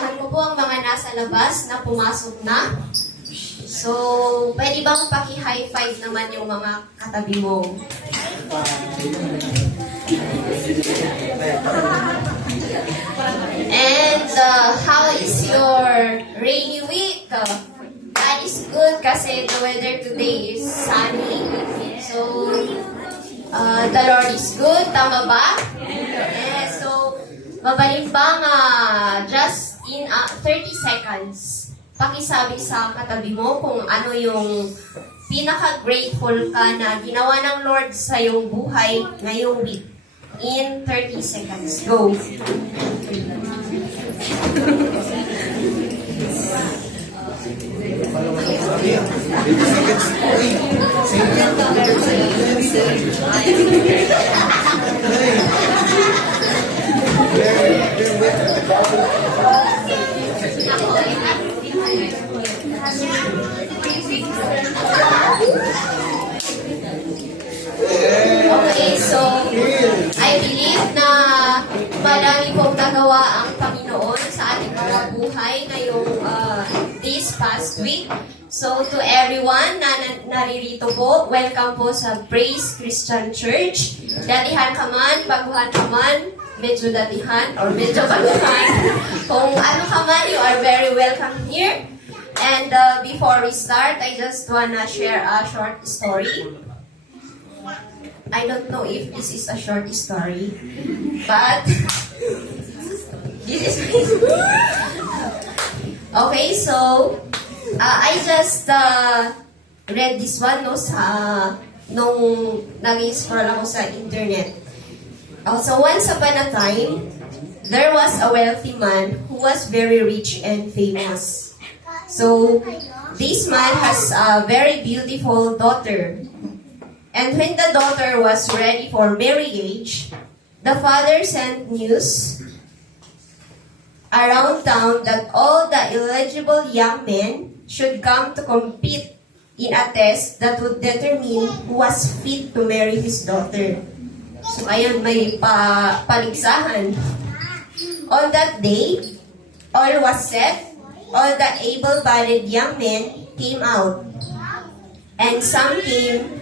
Asahan mo po ang mga nasa labas na pumasok na. So, pwede bang paki-high five naman yung mga katabi mo? And how is your rainy week? That is good kasi the weather today is sunny. So, the Lord is good. Tama ba? Yes. So, mabalimbang just in 30 seconds, pakisabi sa katabi mo kung ano yung pinaka-grateful ka na ginawa ng Lord sa iyong buhay ngayong week. In 30 seconds. Go! Okay, so I believe na marami pong nagawa ang Panginoon sa ating mga buhay ngayong this past week. So to everyone na naririto po, welcome po sa Praise Christian Church. Datihan ka man, baguhan ka man, medyo datihan or medyo baguhan. Kung ano ka man, you are very welcome here. And before we start, I just wanna share a short story. I don't know if this is a short story, but this is okay, so I just read this one nung nag-scroll ako sa internet. So once upon a time, there was a wealthy man who was very rich and famous. So this man has a very beautiful daughter. And when the daughter was ready for marriage, the father sent news around town that all the eligible young men should come to compete in a test that would determine who was fit to marry his daughter. So ayun, may paligsahan. On that day, all was set, all the able-bodied young men came out, and some came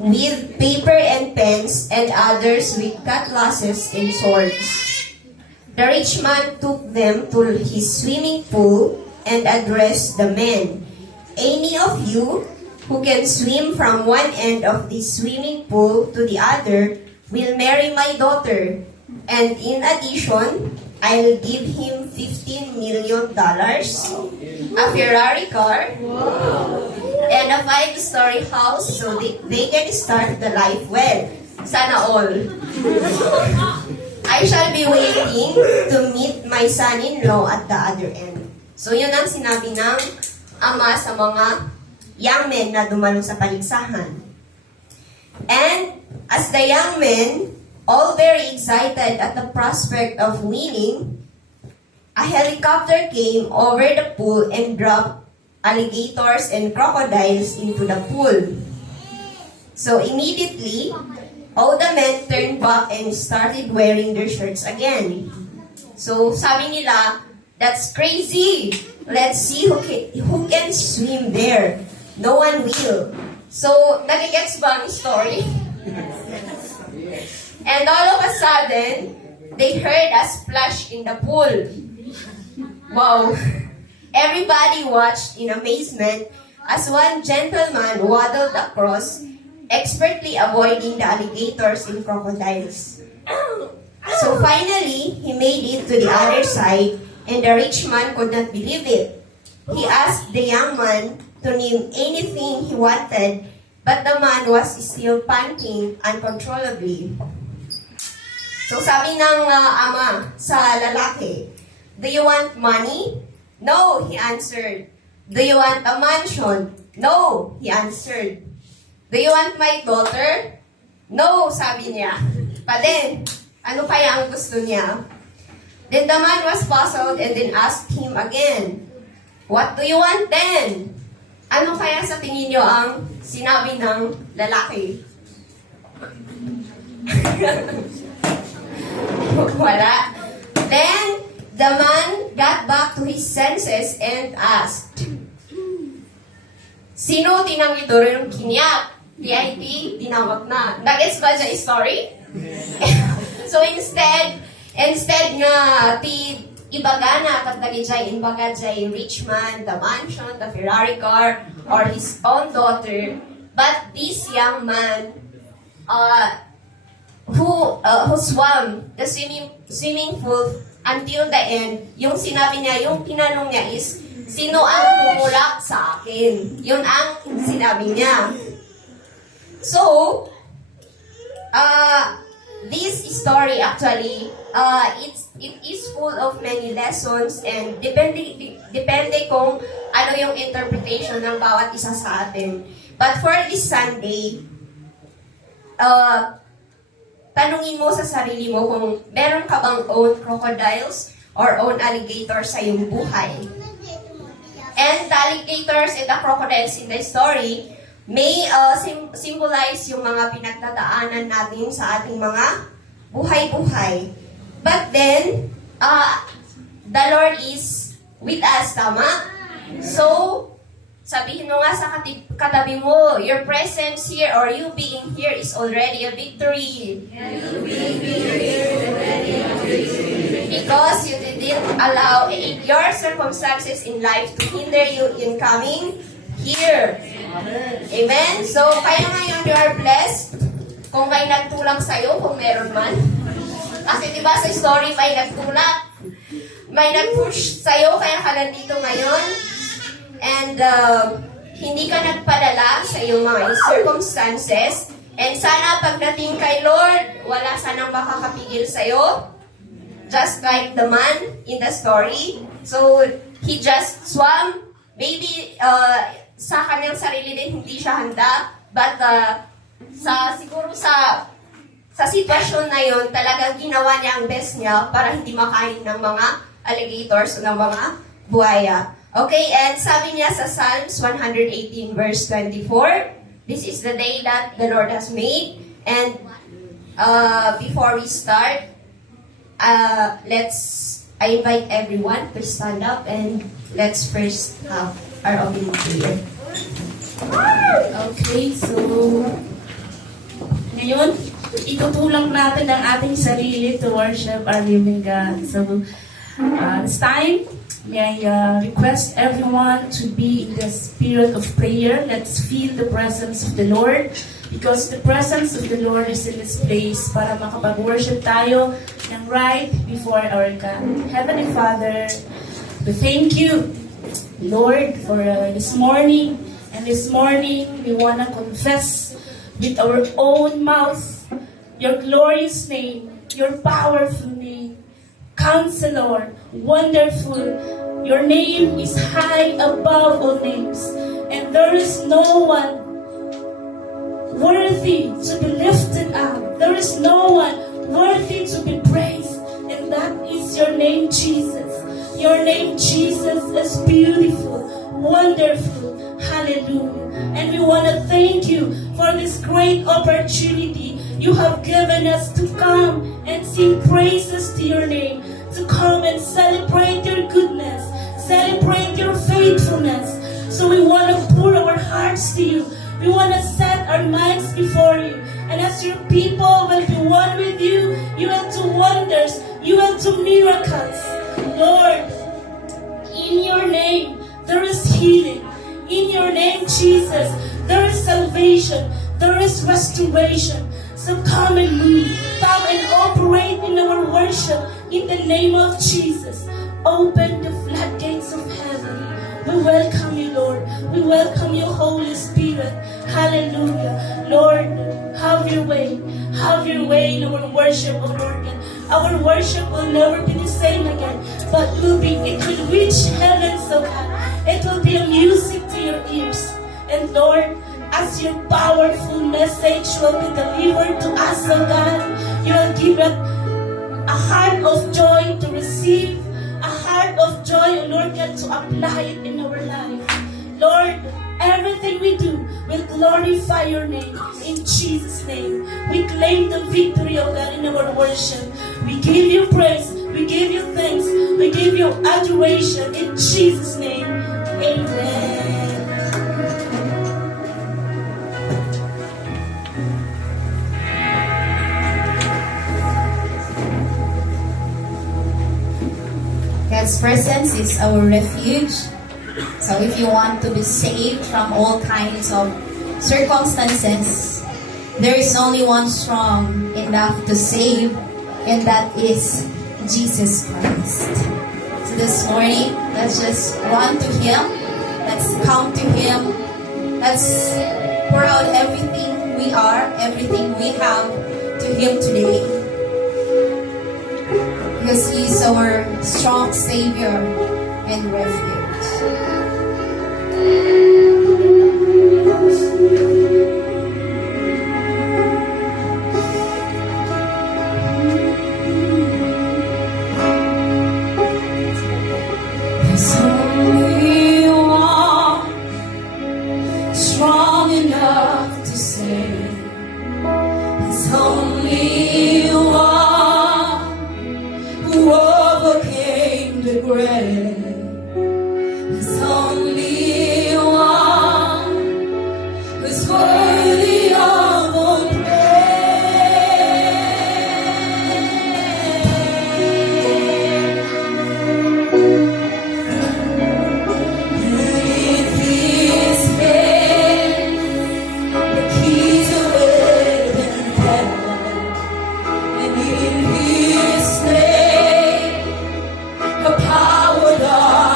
with paper and pens, and others with cutlasses and swords. The rich man took them to his swimming pool and addressed the men. Any of you who can swim from one end of this swimming pool to the other will marry my daughter. And in addition, I'll give him $15 million, a Ferrari car, and a 5-story house so they can start the life well. Sana all. I shall be waiting to meet my son-in-law at the other end. So yun ang sinabi ng ama sa mga young men na dumalo sa paligsahan. And as the young men, all very excited at the prospect of winning, a helicopter came over the pool and dropped alligators and crocodiles into the pool. So immediately, all the men turned back and started wearing their shirts again. So sabi nila, that's crazy. Let's see who can swim there. No one will. So, nagigets ba ang story? And all of a sudden, they heard a splash in the pool. Wow! Everybody watched in amazement as one gentleman waddled across, expertly avoiding the alligators and crocodiles. So finally, he made it to the other side, and the rich man could not believe it. He asked the young man to name anything he wanted, but the man was still panting uncontrollably. So sabi ng ama sa lalaki, "Do you want money?" "No," he answered. "Do you want a mansion?" "No," he answered. "Do you want my daughter?" "No," sabi niya. Pa din, ano kaya ang gusto niya? Then the man was puzzled and then asked him again, "What do you want then?" Ano kaya sa tingin niyo ang sinabi ng lalaki? Wala. Then, The man got back to his senses and asked, sino tinangidoro yung kinyak? PIT, tinawag na. Nag-gets ba dyan story? So instead nga, ibaga na katagi jay imbaga jay rich man, the mansion, the Ferrari car, or his own daughter. But this young man, who swam the swimming pool until the end, yung sinabi niya, yung tinanong niya is, sino ang tumulak sa akin? Yun ang sinabi niya. So, this story actually, it is full of many lessons and depende kung ano yung interpretation ng bawat isa sa atin. But for this Sunday, tanungin mo sa sarili mo kung meron ka bang own crocodiles or own alligators sa iyong buhay. And the alligators and the crocodiles in the story may symbolize yung mga pinagdadaanan natin sa ating mga buhay-buhay. But then, the Lord is with us, tama? So, sabihin mo nga sa katabi mo, your presence here or you being here is already a victory. You being here is already a victory. Because you didn't allow your circumstances in life to hinder you in coming here. Amen? So, kaya ngayon you are blessed kung may nagtulak sa'yo, kung meron man. Kasi diba sa story may nagtulak, may nag-push sa'yo, kaya ka nandito ngayon. And hindi ka nagpadala sa iyong mga circumstances. And sana pagdating kay Lord, wala sanang makakapigil sa'yo. Just like the man in the story. So, he just swam. Maybe sa kanyang sarili din hindi siya handa. But siguro sa sitwasyon na yon, talagang ginawa niya ang best niya para hindi makain ng mga alligators o ng mga buhaya. Okay, and sabi niya sa Psalms 118 verse 24, this is the day that the Lord has made. And before we start, I invite everyone to stand up and let's first have our opening prayer. Okay, so ngayon, itutulak natin ang ating sarili to worship our living God. So, this time, may I request everyone to be in the spirit of prayer. Let's feel the presence of the Lord because the presence of the Lord is in this place para makapag-worship tayo ng right before our God. Heavenly Father, we thank you, Lord, for this morning. And this morning, we want to confess with our own mouth your glorious name, your powerful name, Counselor, Wonderful. Your name is high above all names, and there is no one worthy to be lifted up. There is no one worthy to be praised, and that is your name, Jesus. Your name, Jesus, is beautiful, wonderful. Hallelujah. And we want to thank you for this great opportunity you have given us to come and sing praises to your name, to come and celebrate your goodness, celebrate your faithfulness. So we want to pour our hearts to you. We want to set our minds before you. And as your people will be one with you, you will do wonders, you will do miracles. Lord, in your name, there is healing. In your name, Jesus, there is salvation, there is restoration. So come and move, come and operate in our worship in the name of Jesus. Open the floodgates of heaven. We welcome you, Lord. We welcome you, Holy Spirit. Hallelujah. Lord, have your way. Have your way in our worship, O Lord. And our worship will never be the same again, but it will reach heavens, O God. It will be a music to your ears. And Lord, as your powerful message will be delivered to us, O God, you will give us a heart of joy to receive, a heart of joy, O Lord God, to apply it in our life. Lord, everything we do will glorify your name. In Jesus' name, we claim the victory, O God, in our worship. We give you praise. We give you thanks. We give you adoration in Jesus' name. Amen. God's presence is our refuge. So if you want to be saved from all kinds of circumstances, there is only one strong enough to save, and that is Jesus Christ. So this morning, let's just run to Him. Let's come to Him. Let's pour out everything we are, everything we have to Him today. Because He is our strong Savior and refuge. There's only one strong enough to save. There's only one who overcame the grave. There's only one who's worthy of all praise. In His hands, the keys of earth and heaven, and in His name, the power of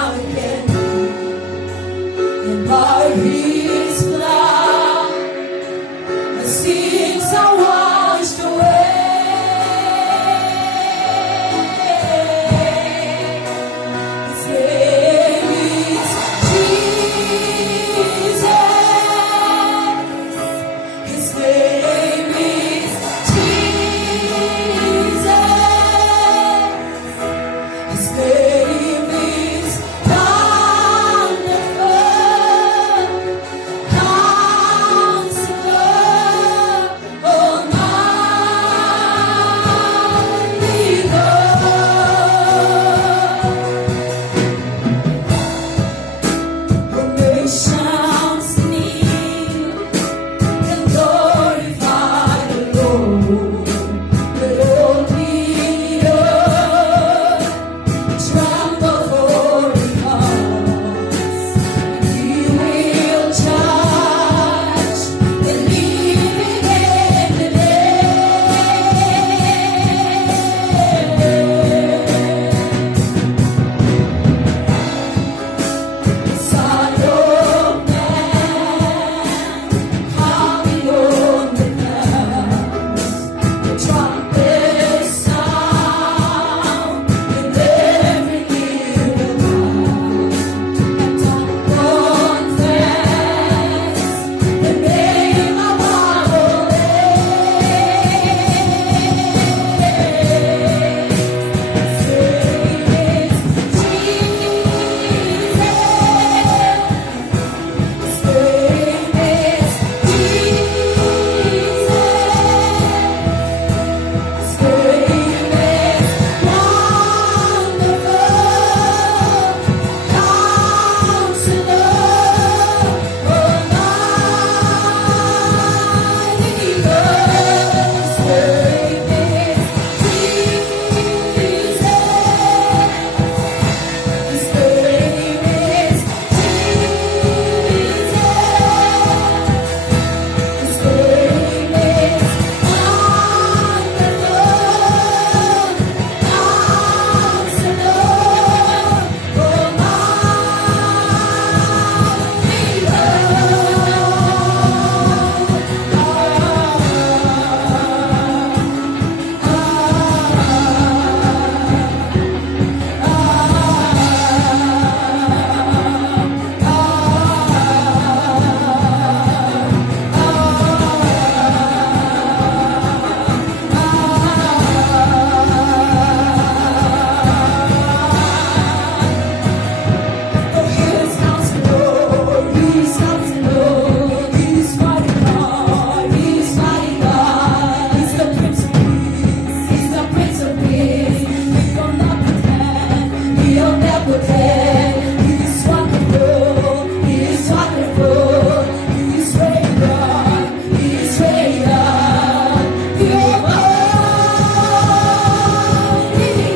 omnipotent. He's wonderful. He's wonderful. He's great God. He's great God. The Almighty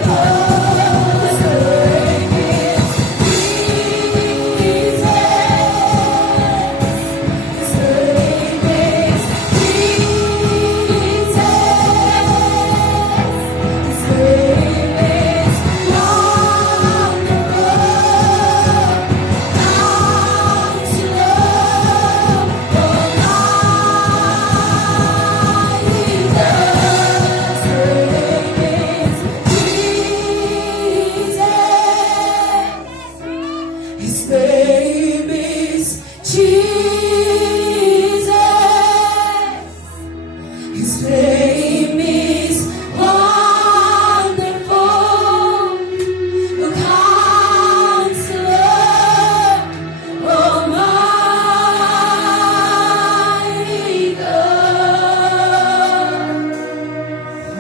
God. His name is Jesus. His name is Jesus. His name is wonderful. Counselor, Almighty God. His name is Jesus. His name is wonderful, Counselor, Almighty God.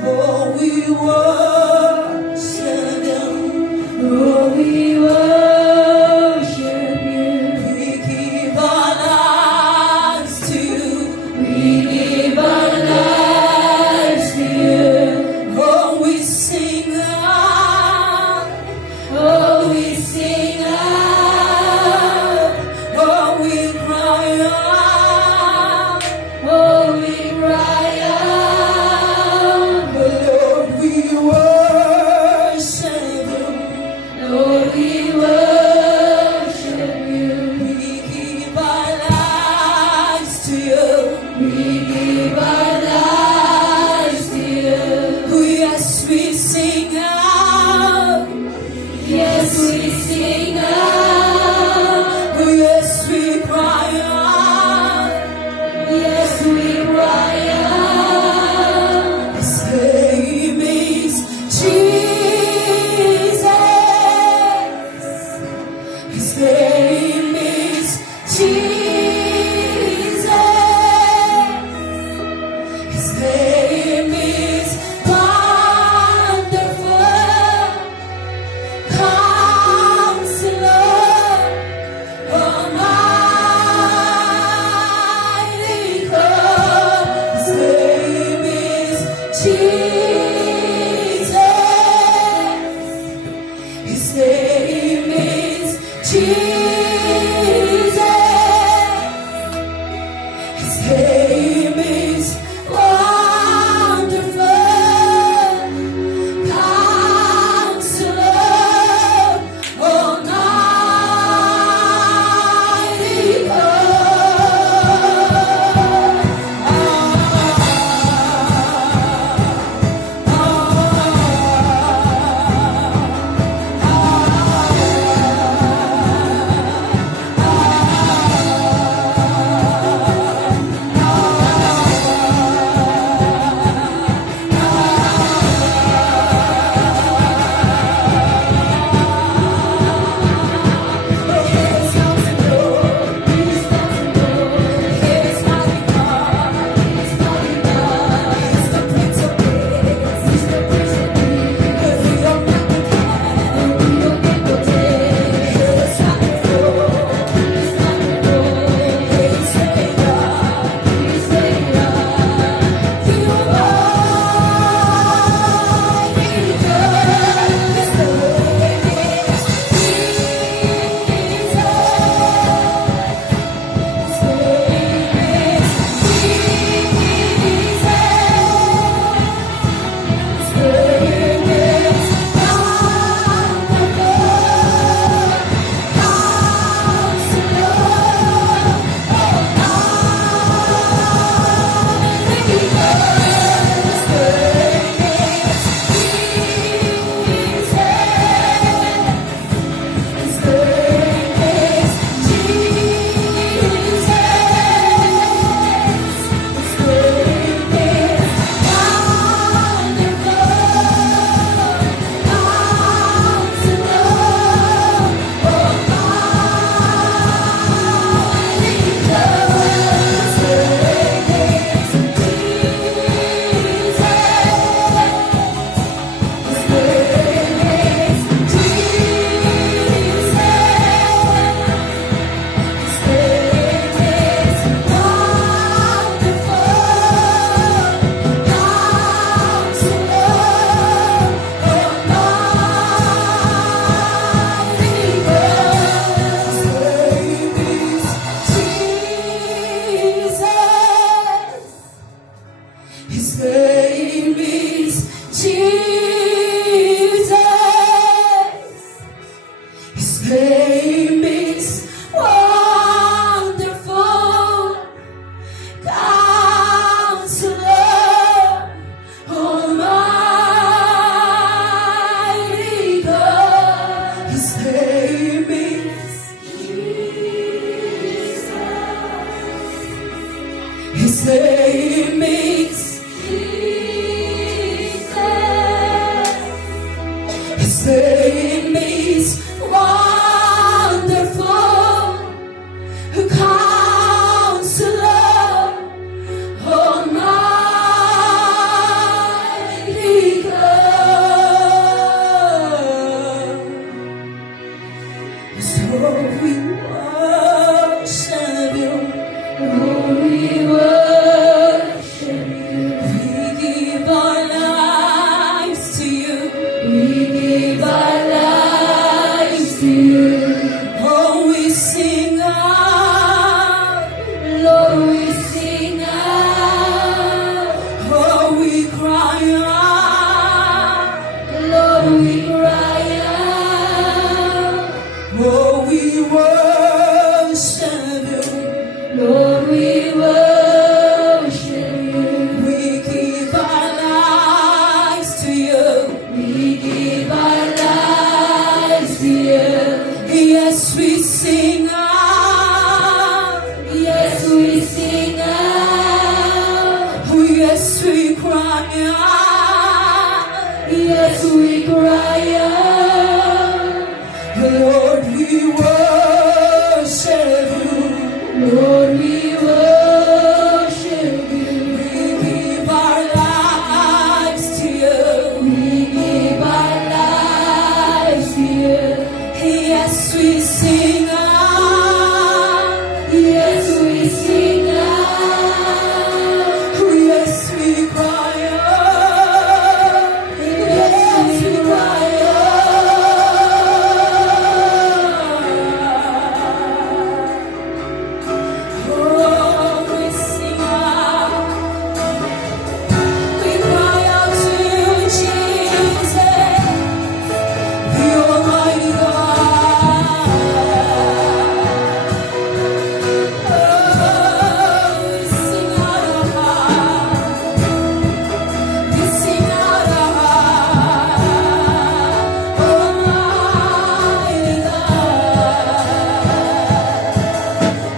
Oh, we worship Him. Oh, we worship You. We give our lives to You. We give our lives to You. Oh, we sing out. Oh, we sing out. Oh, we cry out. Oh, we cry out. Lord, we worship You. Lord, we worship You. We give our lives to You. We give our lives to You. Yes, we sing out. Yes, we sing out. Yes, we cry out. Yes, we cry out. His name is Jesus. His name is Jesus. His name is wonderful, Counselor, Almighty God. His name is Jesus. His name is Jesus. His name is wonderful, Counselor, Almighty God. name is Wonderful Counselor, Almighty God. His name is Jesus. His name is Jesus. His name is Wonderful Counselor, Almighty God. So we worship you, Lord, we worship you. We give our lives to you. We give our lives to you. Oh, we sing out, Lord, we sing out. Oh, we cry out, Lord, we cry out. Oh, we worship you, Lord, we worship you. We give our lives to you. We give our lives to you. Yes, we sing out. Yes, we sing out. Oh, yes, we cry out. Yes, we cry out. Lord, we worship you. Lord, we worship you. We give our lives to you. We give our lives to you. Yes, we sing out. Yes, we sing out. Yes, we cry out. Yes, we cry out. Oh, we sing out. We cry out to you, Jesus, the Almighty God. Oh, we sing out our heart. We sing out our heart. Almighty God.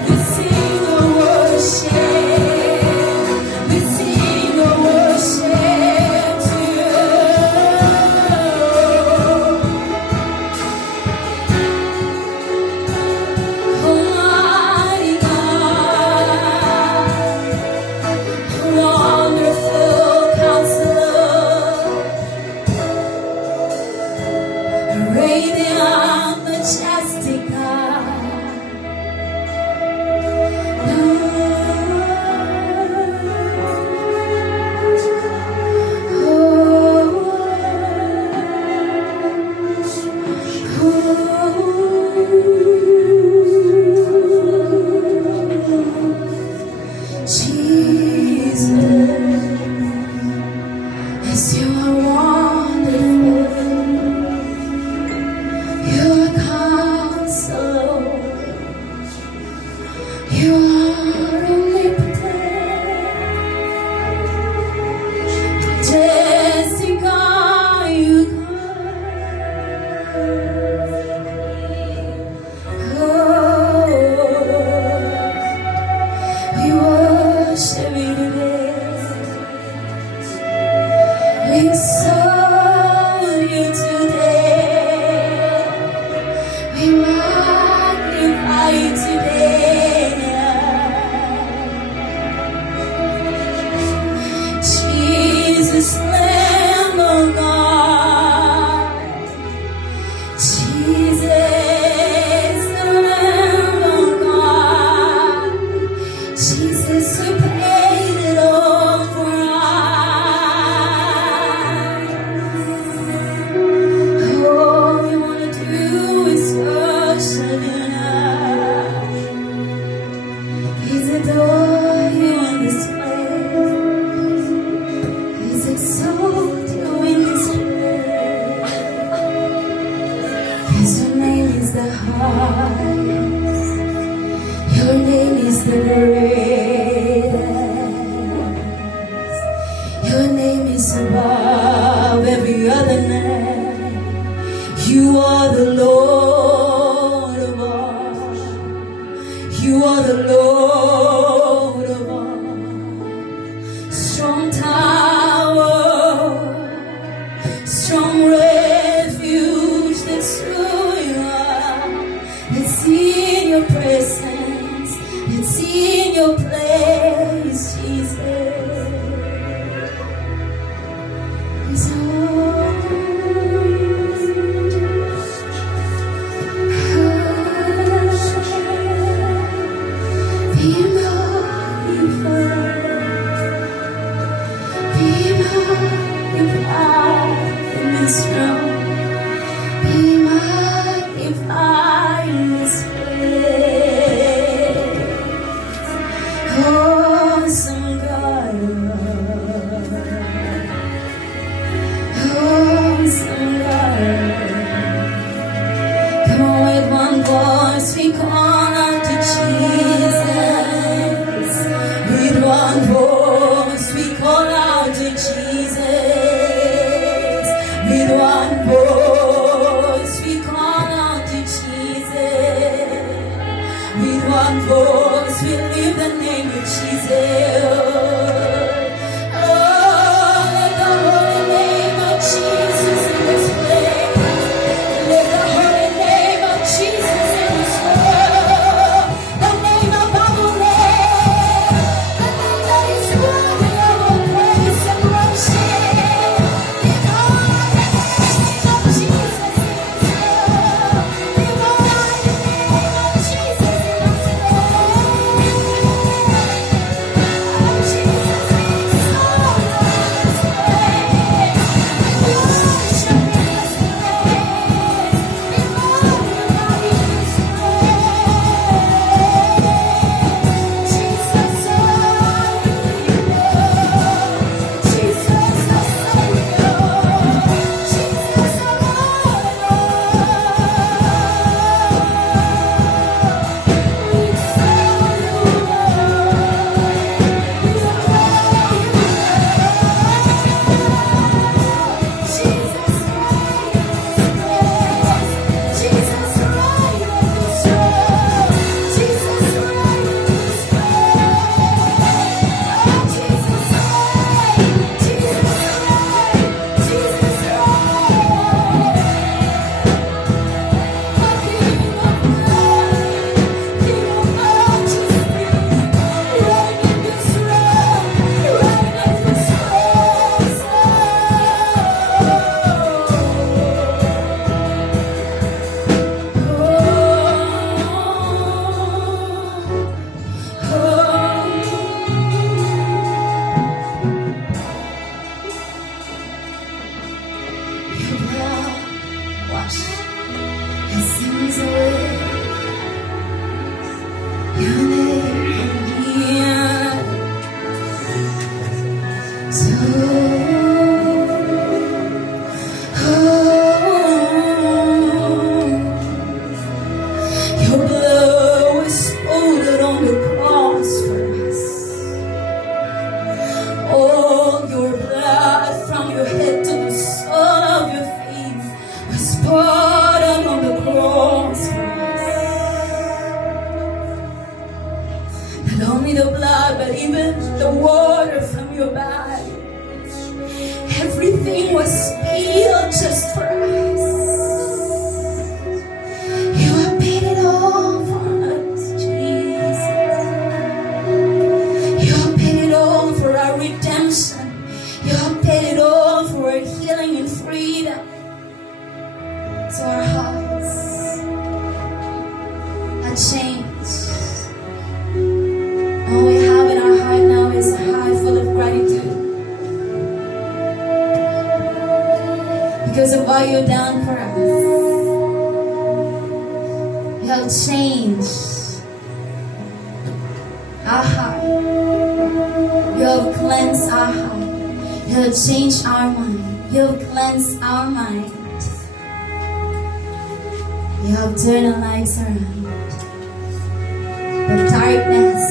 We sing a worship. We sing a worship to you. Almighty God, Wonderful Counselor, Radiant, Majestic God. Jesus, yes, you are wonderful. You are Counselor. You are omnipotent. Majestic God, you we worship you today. We exalt you today. We magnify you today. Jesus, Lamb of God. Jesus, the Lamb of God. Jesus, who paid it all for us. All we want to do is worship you now. the highest. Your name is the greatest. Your name is above every other name. You are the Lord of all. You are the Lord of all. Strong tower, strong refuge, that's who you are. It's in your presence, it's in your place, Jesus. It's be magnified in this room. Be magnified in this place. Awesome God. Awesome God. Come on, with one voice we call out to Jesus. With one voice we call out to Jesus. With one voice we call out to Jesus. With one voice we lift the name of Jesus. Oh, let the holy name of Jesus in this place. Let the holy name of Jesus in this world. The name above all names. The name that is worthy of all praise and worship. Lift high the name of Jesus in this world. Lift high the name of Jesus in this world. Jesus is all in this place. Worship in this place. Be magnified in this place. Jesus, our Redeemer. Jesus, our Savior. Jesus, our Lord. We serve you, wash your sins away. Your name here. So, your blood was spilled on the cross for us. All your blood from your head to the sole of your feet was poured out on the cross for us. Not only the blood, but even the water from your body. Everything was spilled just for us. You have paid it all for us, Jesus. You have paid it all for our redemption. You have paid it all for our healing and freedom. So our hearts are changed. All we have in our heart now is a heart full of gratitude. Because of what you've done for us. You have changed our heart. You have cleansed our heart. You have changed our mind. You have cleansed our mind. You have turned the lights around. The darkness,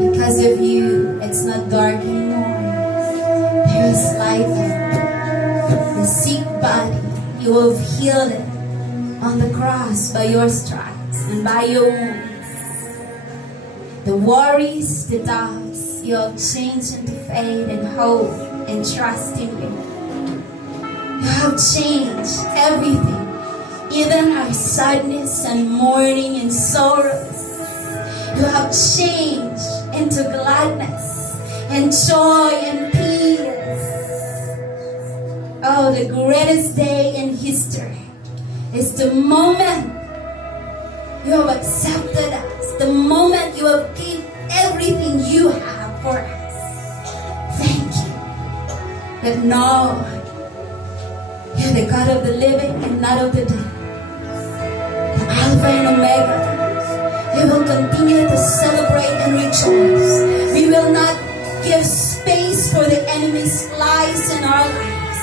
because of you, it's not dark anymore. There is light there. The sick body, you have healed it on the cross by your stripes and by your wounds. The worries, the doubts, you have changed into faith and hope and trust in you. You have changed everything, even our sadness and mourning and sorrows. You have changed into gladness and joy and peace. Oh, the greatest day in history is the moment you have accepted us, the moment you have given everything you have for us. Thank you. That now you're the God of the living and not of the dead. The Alpha and Omega. We will continue to celebrate and rejoice. We will not give space for the enemy's lies in our lives.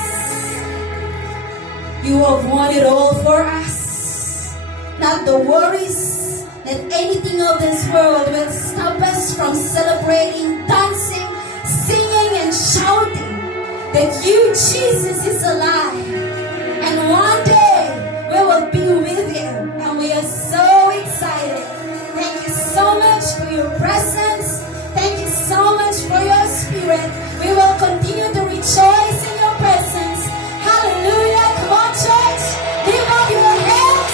You have won it all for us. Not the worries that anything of this world will stop us from celebrating, dancing, singing, and shouting that you, Jesus, is alive. And one day we will be with Him. And we are so excited. Thank you so much for your presence. Thank you so much for your spirit. We will continue to rejoice in your presence. Hallelujah. Come on, church. Lift up your hands.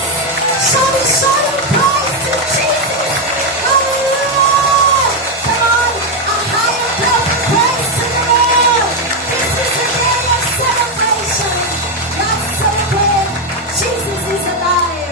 Shout praise to Jesus. Hallelujah. Come on. A higher level of praise to the Lord. This is a day of celebration. Let's celebrate. Jesus is alive.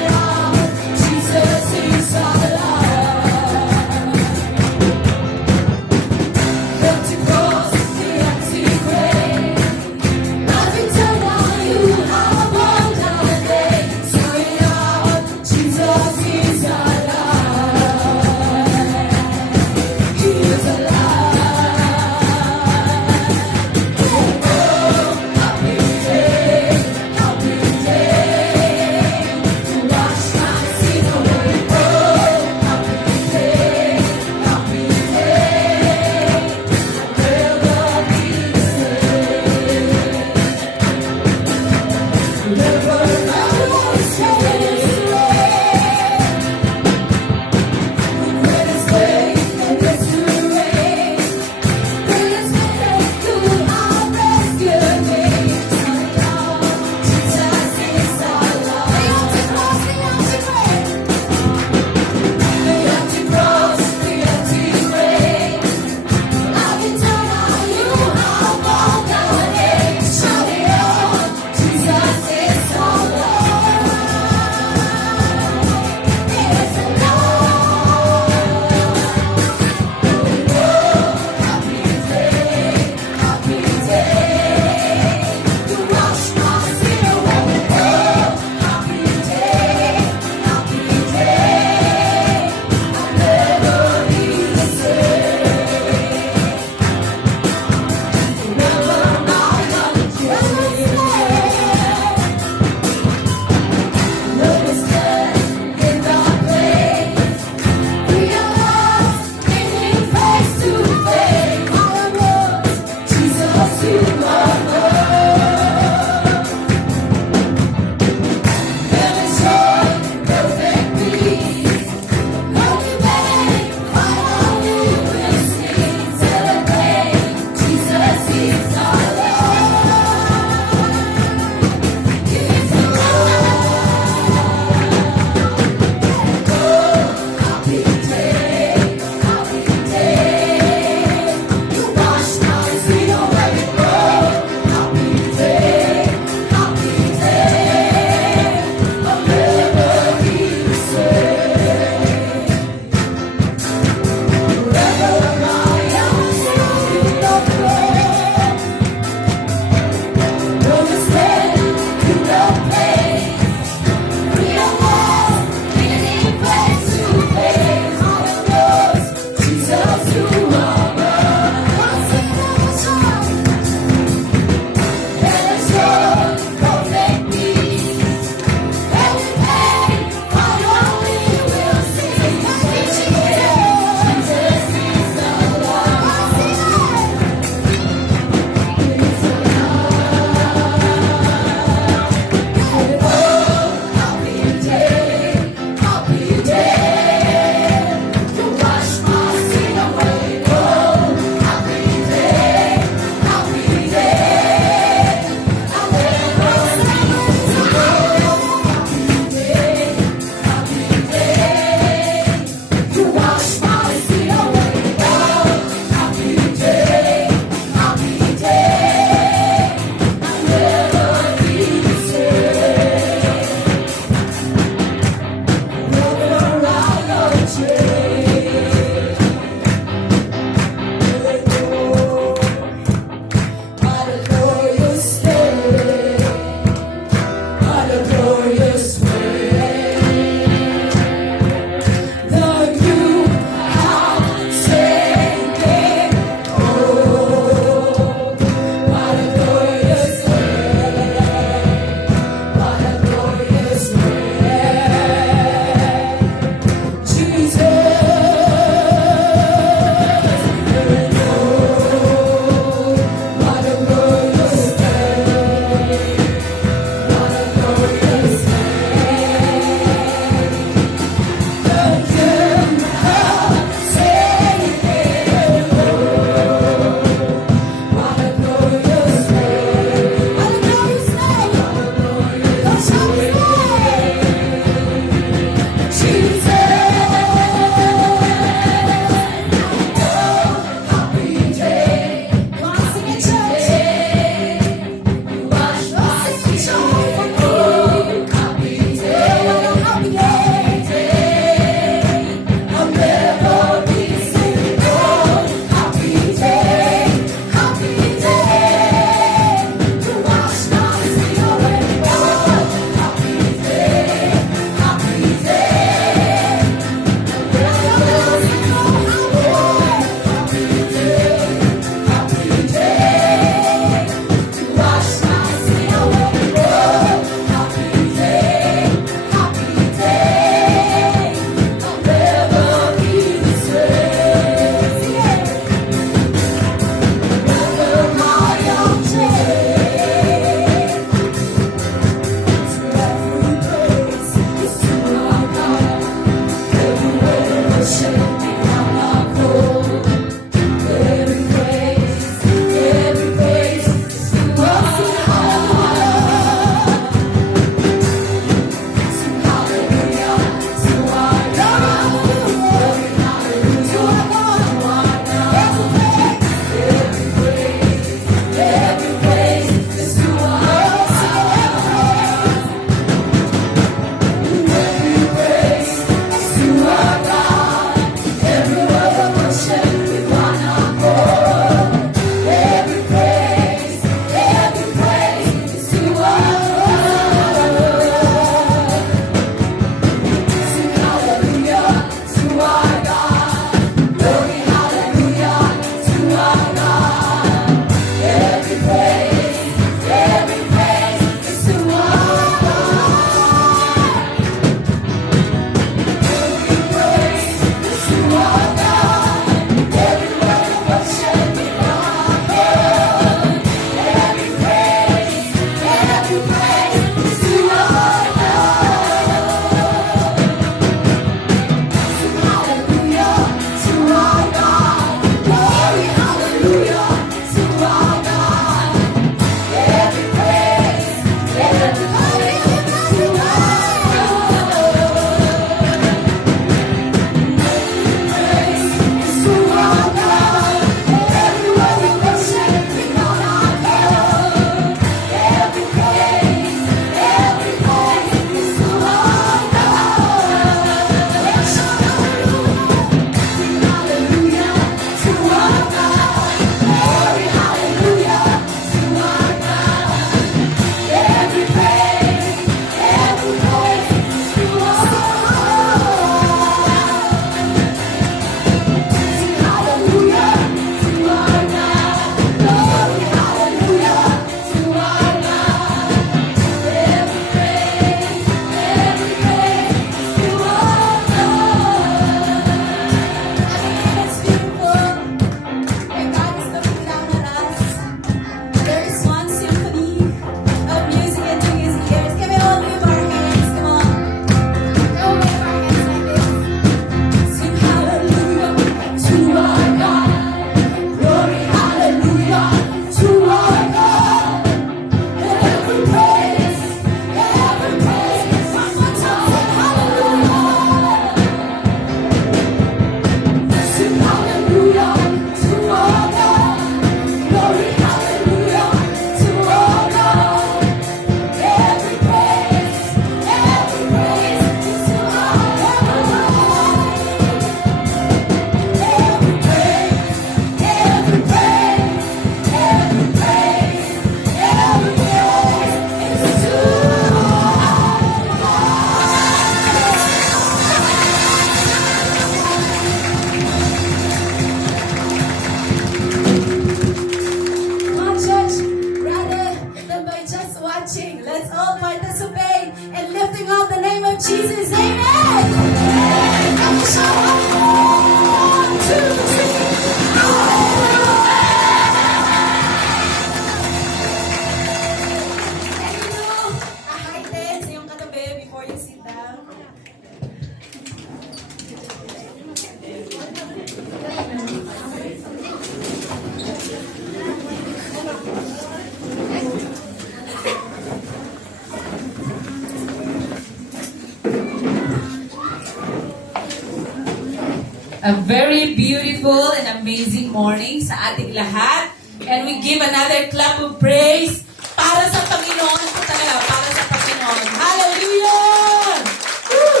A very beautiful and amazing morning sa ating lahat. And we give another clap of praise para sa Panginoon po talaga, para sa Panginoon. Hallelujah! Woo!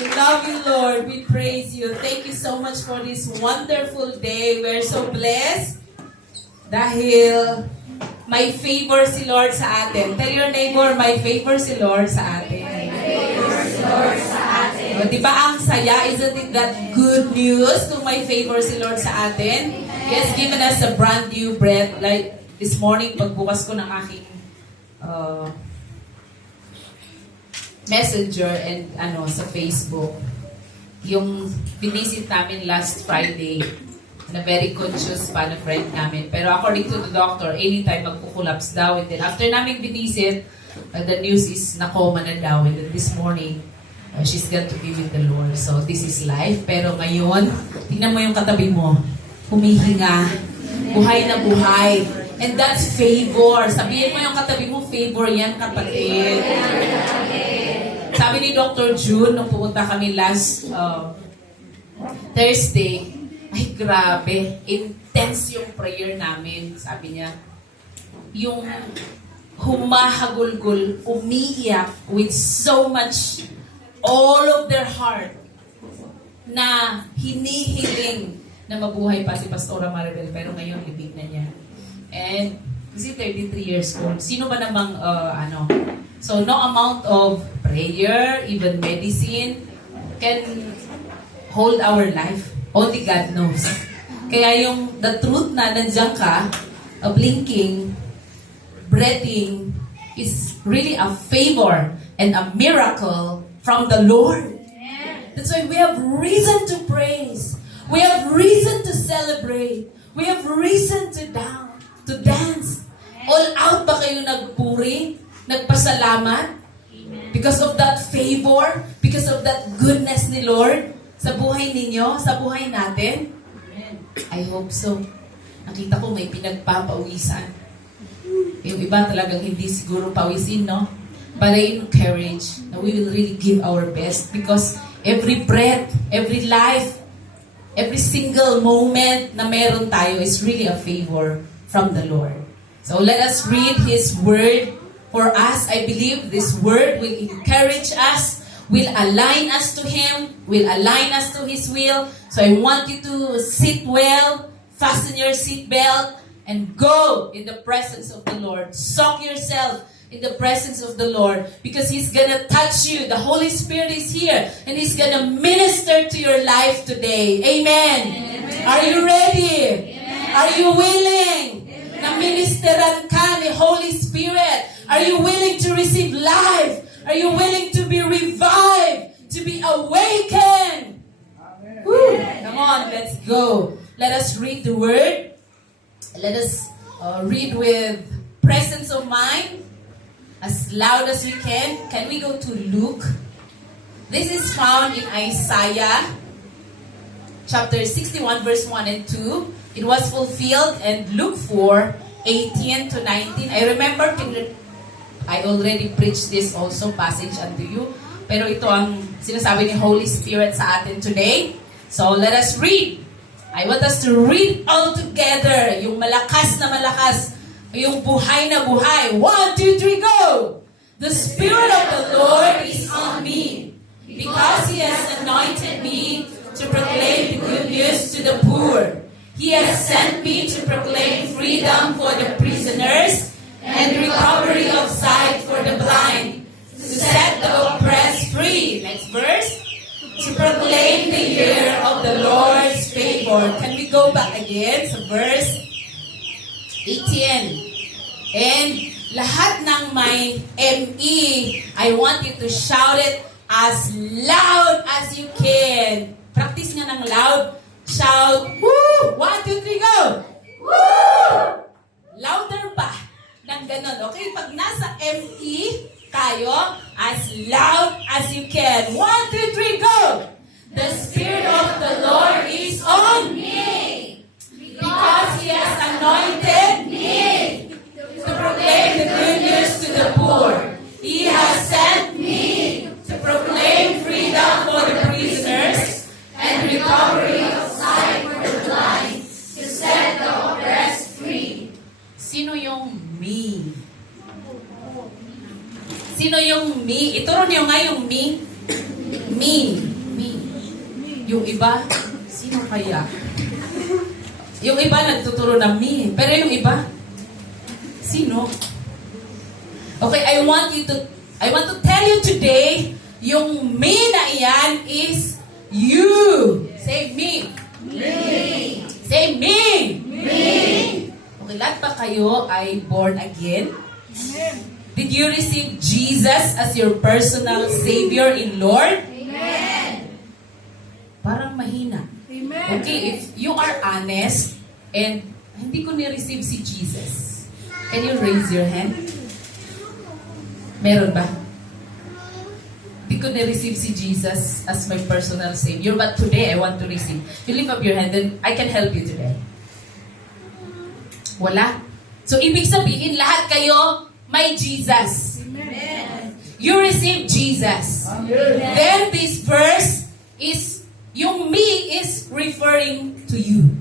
We love you, Lord. We praise you. Thank you so much for this wonderful day. We're so blessed dahil may favor si Lord sa atin. Tell your neighbor, may favor si Lord sa atin. O, di ba ang saya? Isn't it that good news kung may favor si Lord sa atin? He has given us a brand new breath. Like this morning, pagbukas ko ng aking messenger and sa Facebook, yung binisit namin last Friday, na very conscious pa na friend namin. Pero according to the doctor, anytime magkukulaps daw. And then after namin binisit, the news is nakoma na daw. And then this morning, she's got to be with the Lord. So this is life. Pero ngayon, tingnan mo yung katabi mo. Humihinga. Buhay na buhay. And that's favor. Sabihin mo yung katabi mo, favor yan, kapatid. Sabi ni Dr. June, nung pumunta kami last Thursday, ay grabe, intense yung prayer namin. Sabi niya, yung humahagulgol, umiiyak with so much, all of their heart, na hinihiling na mabuhay pa si Pastora Maribel, pero ngayon libig na niya. And, kasi 33 years old. Sino ba namang, So, no amount of prayer, even medicine, can hold our life. Only God knows. Kaya yung the truth na nandiyan ka, blinking, breathing, is really a favor and a miracle from the Lord. That's why we have reason to praise. We have reason to celebrate. We have reason to dance. All out ba kayo nagpuri? Nagpasalamat? Because of that favor? Because of that goodness ni Lord? Sa buhay ninyo? Sa buhay natin? I hope so. Nakita ko may pinagpapawisan. Yung iba talagang hindi siguro pawisin, no? But I encourage that we will really give our best because every breath, every life, every single moment na meron tayo is really a favor from the Lord. So let us read His Word for us. I believe this Word will encourage us, will align us to Him, will align us to His will. So I want you to sit well, fasten your seatbelt, and go in the presence of the Lord. Soak yourself in the presence of the Lord because He's gonna touch you. The Holy Spirit is here and He's gonna minister to your life today. Amen. Amen. Are you ready? Amen. Are you willing? Amen. Na ministeran ka ni Holy Spirit. Are you willing to receive life? Are you willing to be revived? To be awakened? Woo. Come on, let's go. Let us read the Word. Let us read with presence of mind. As loud as we can. Can we go to Luke? This is found in Isaiah chapter 61 verse 1 and 2. It was fulfilled in Luke 4, 18 to 19. I remember I already preached this also passage unto you. Pero ito ang sinasabi ni Holy Spirit sa atin today. So let us read. I want us to read all together. Yung malakas na malakas. Yung buhay na buhay. 1, 2, 3, go! The Spirit of the Lord is on me because He has anointed me to proclaim the good news to the poor. He has sent me to proclaim freedom for the prisoners and recovery of sight for the blind, to set the oppressed free. Next verse. To proclaim the year of the Lord's favor. Can we go back again sa verse 18. And lahat ng may ME, I want you to shout it as loud as you can. Practice nga ng loud. Shout, woo! 1, 2, 3, go! Woo! Louder pa. Nang ganon. Okay? Pag nasa ME tayo, as loud as you can. 1, 2, 3, go! The Spirit of the Lord is on me because He has anointed me to proclaim the good news to the poor. He has sent me to proclaim freedom for the prisoners and recovery Sino yung me? Ituro niyo nga yung me. Me. Me. Yung iba, sino kaya? Yung iba nagtuturo ng me. Pero yung iba, sino? Okay, I want to tell you today, yung me na iyan is you. Say me. Me. Say me. Me. Okay, lahat ba kayo ay born again? Did you receive Jesus as your personal Savior and Lord? Amen. Parang mahina. Amen. Okay, if you are honest and hindi ko ni-receive si Jesus, can you raise your hand? Meron ba? Hindi ko ni-receive si Jesus as my personal Savior, but today I want to receive. You lift up your hand and I can help you today. Wala? So, ibig sabihin, lahat kayo may Jesus. Amen. You receive Jesus. Then this verse is, yung me is referring to you.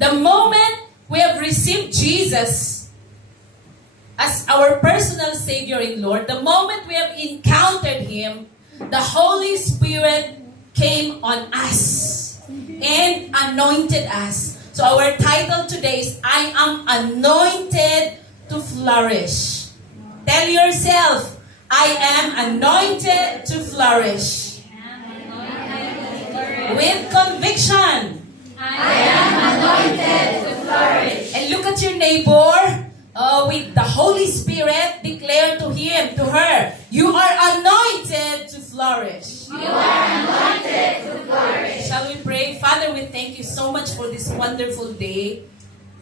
The moment we have received Jesus as our personal Savior and Lord, the moment we have encountered Him, the Holy Spirit came on us and anointed us. So our title today is, I am anointed to flourish. Tell yourself, I am anointed to flourish. With conviction. I am anointed to flourish. And look at your neighbor. With the Holy Spirit, declare to him, to her, you are anointed to flourish. You are anointed to flourish. Shall we pray? Father, we thank you so much for this wonderful day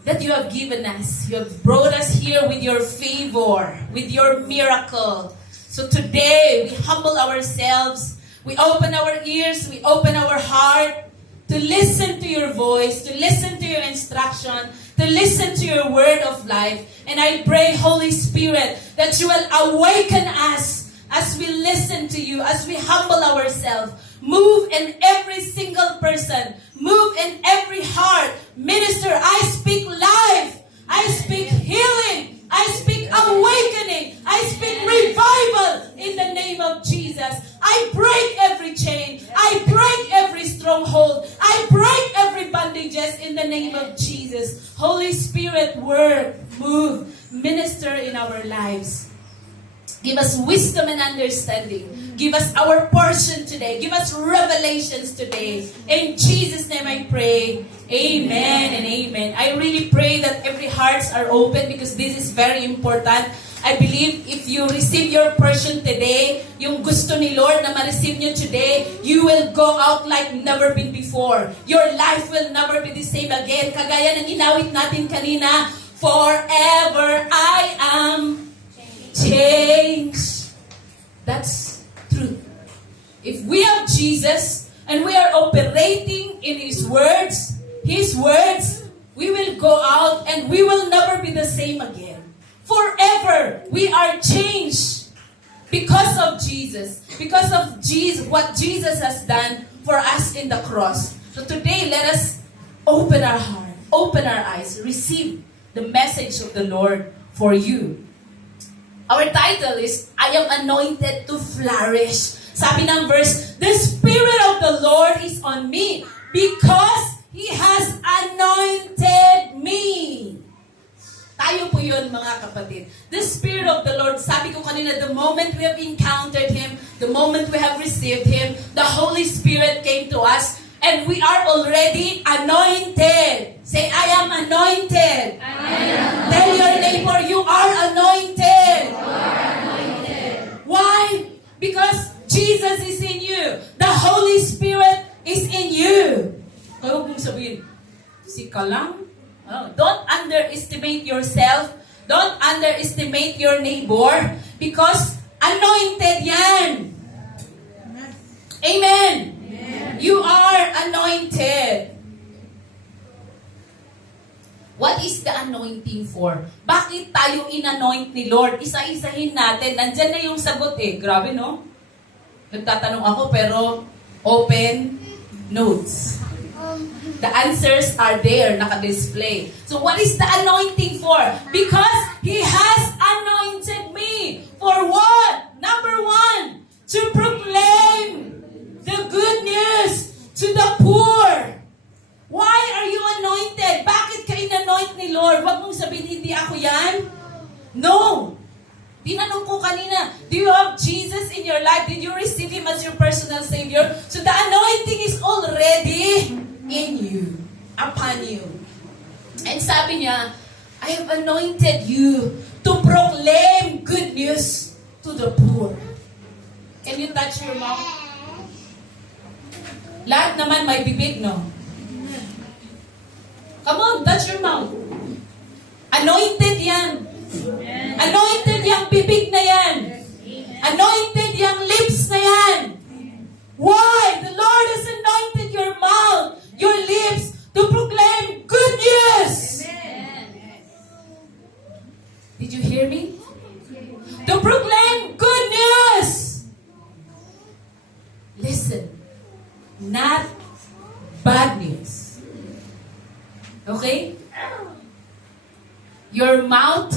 that you have given us. You have brought us here with your favor, with your miracle. So today, we humble ourselves. We open our ears, we open our heart to listen to your voice, to listen to your instruction, to listen to your word of life. And I pray, Holy Spirit, that you will awaken us as we listen to you, as we humble ourselves. Move in every single person. Move in every heart. Minister, I speak life. I speak healing. I speak awakening. I speak revival in the name of Jesus. I break every chain. I break every stronghold. I break every bondages in the name of Jesus. Holy Spirit, work, move, minister in our lives. Give us wisdom and understanding. Give us our portion today. Give us revelations today. In Jesus' name I pray. Amen and amen. I really pray that every hearts are open because this is very important. I believe if you receive your portion today, yung gusto ni Lord na ma-receive nyo today, you will go out like never been before. Your life will never be the same again. Kagaya ng inawit natin kanina, forever I am changed. That's truth. If we have Jesus and we are operating in His words, we will go out and we will never be the same again. Forever, we are changed because of Jesus. Because of Jesus, what Jesus has done for us in the cross. So today, let us open our heart, open our eyes, receive the message of the Lord for you. Our title is, I am anointed to flourish. Sabi ng verse, the Spirit of the Lord is on me because He has anointed me. Tayo po yun, mga kapatid. The Spirit of the Lord, sabi ko kanina, the moment we have encountered Him, the moment we have received Him, the Holy Spirit came to us, and we are already anointed. Say, I am anointed. Tell your neighbor, you are anointed. Why? Because Jesus is in you. The Holy Spirit is in you. Kaya huwag mong sabihin, si ka lang? Don't underestimate yourself. Don't underestimate your neighbor because anointed yan. Amen. You are anointed. What is the anointing for? Bakit tayo in-anoint ni Lord? Isa-isahin natin. Nandyan na yung sagot eh. Grabe, no? Nagtatanong ako pero open notes. The answers are there, naka-display. So what is the anointing for? Because He has anointed me. For what? Number one, to proclaim the good news to the poor. Why are you anointed? Bakit ka in-anoint ni Lord? Huwag mong sabihin, hindi ako yan. No. Tinanong ko kanina, do you have Jesus in your life? Did you receive Him as your personal Savior? So the anointing is already in you, upon you. And sabi niya, I have anointed you to proclaim good news to the poor. Can you touch your mouth? Lahat naman may bibig, no? Come on, touch your mouth. Anointed yan. Anointed yung bibig na yan. Anointed yung lips na yan. Why? The Lord has anointed your mouth, your lips, to proclaim good news. Did you hear me? To proclaim good news. Listen, not bad news. Okay? Your mouth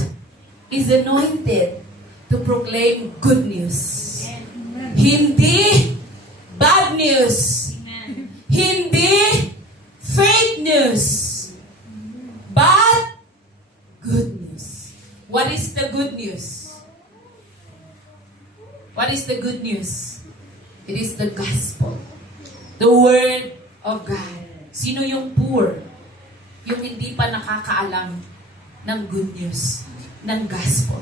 is anointed to proclaim good news. Hindi bad news. Hindi fake news. But good news. What is the good news? What is the good news? It is the gospel. The word of God. Sino yung poor? Yung hindi pa nakakaalam ng good news, ng gospel.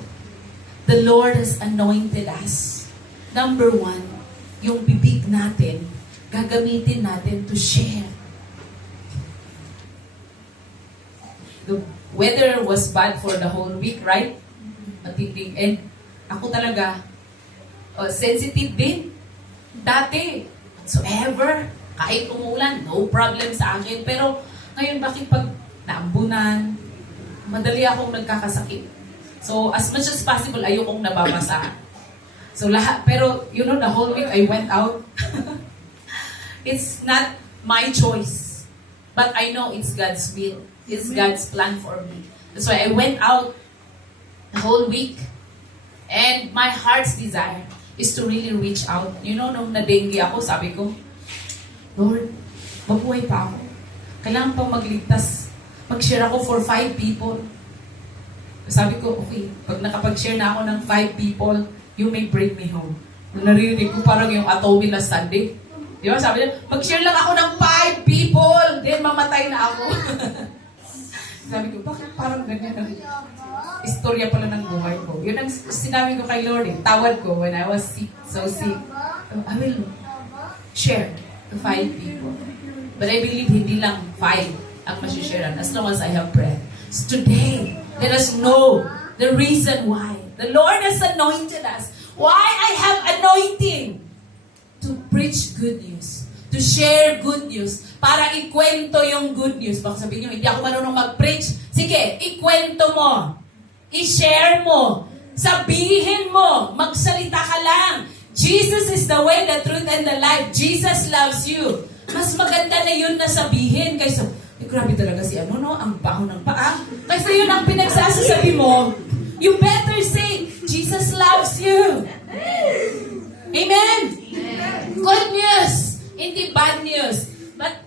The Lord has anointed us. Number one, yung bibig natin, gagamitin natin to share. The weather was bad for the whole week, right? Matinding. And ako talaga, sensitive din. Dati, whatsoever, kahit umulan, no problem sa akin. Pero ngayon, bakit pag naambunan, madali akong nagkakasakit. So, as much as possible, ayokong nababasa. So, lahat, pero, you know, the whole week I went out. It's not my choice. But I know it's God's will. It's God's plan for me. That's why I went out the whole week. And my heart's desire is to really reach out. You know, nung na-dengue ako, sabi ko, Lord, mabuhay pa ako. Kailangan pang magligtas. Mag-share ako for 5 people. Sabi ko, okay, pag nakapag-share na ako ng 5 people, you may bring me home. Nung naririnig ko parang yung atomi na Sunday. Di ba? Sabi niya, mag-share lang ako ng 5 people, then mamatay na ako. Sabi ko, bakit parang ganyan ang istorya pala ng buhay ko? Yun ang sinabi ko kay Lord, tawad ko when I was sick, so sick. I will share to 5 people. But I believe hindi lang 5 ang masisharean as long as I have breath. So today, let us know the reason why the Lord has anointed us. Why I have anointing? To preach good news. To share good news. Para ikwento yung good news. Baka sabihin nyo, hindi ako marunong mag-preach. Sige, ikwento mo. I-share mo. Sabihin mo. Magsalita ka lang. Jesus is the way, the truth, and the life. Jesus loves you. Mas maganda na yun na sabihin kaysa, grabe talaga si ano, no? Ang baho ng paa. Kaysa yun ang pinagsasasabi mo, you better say, Jesus loves you. Amen? Good news. Hindi bad news. But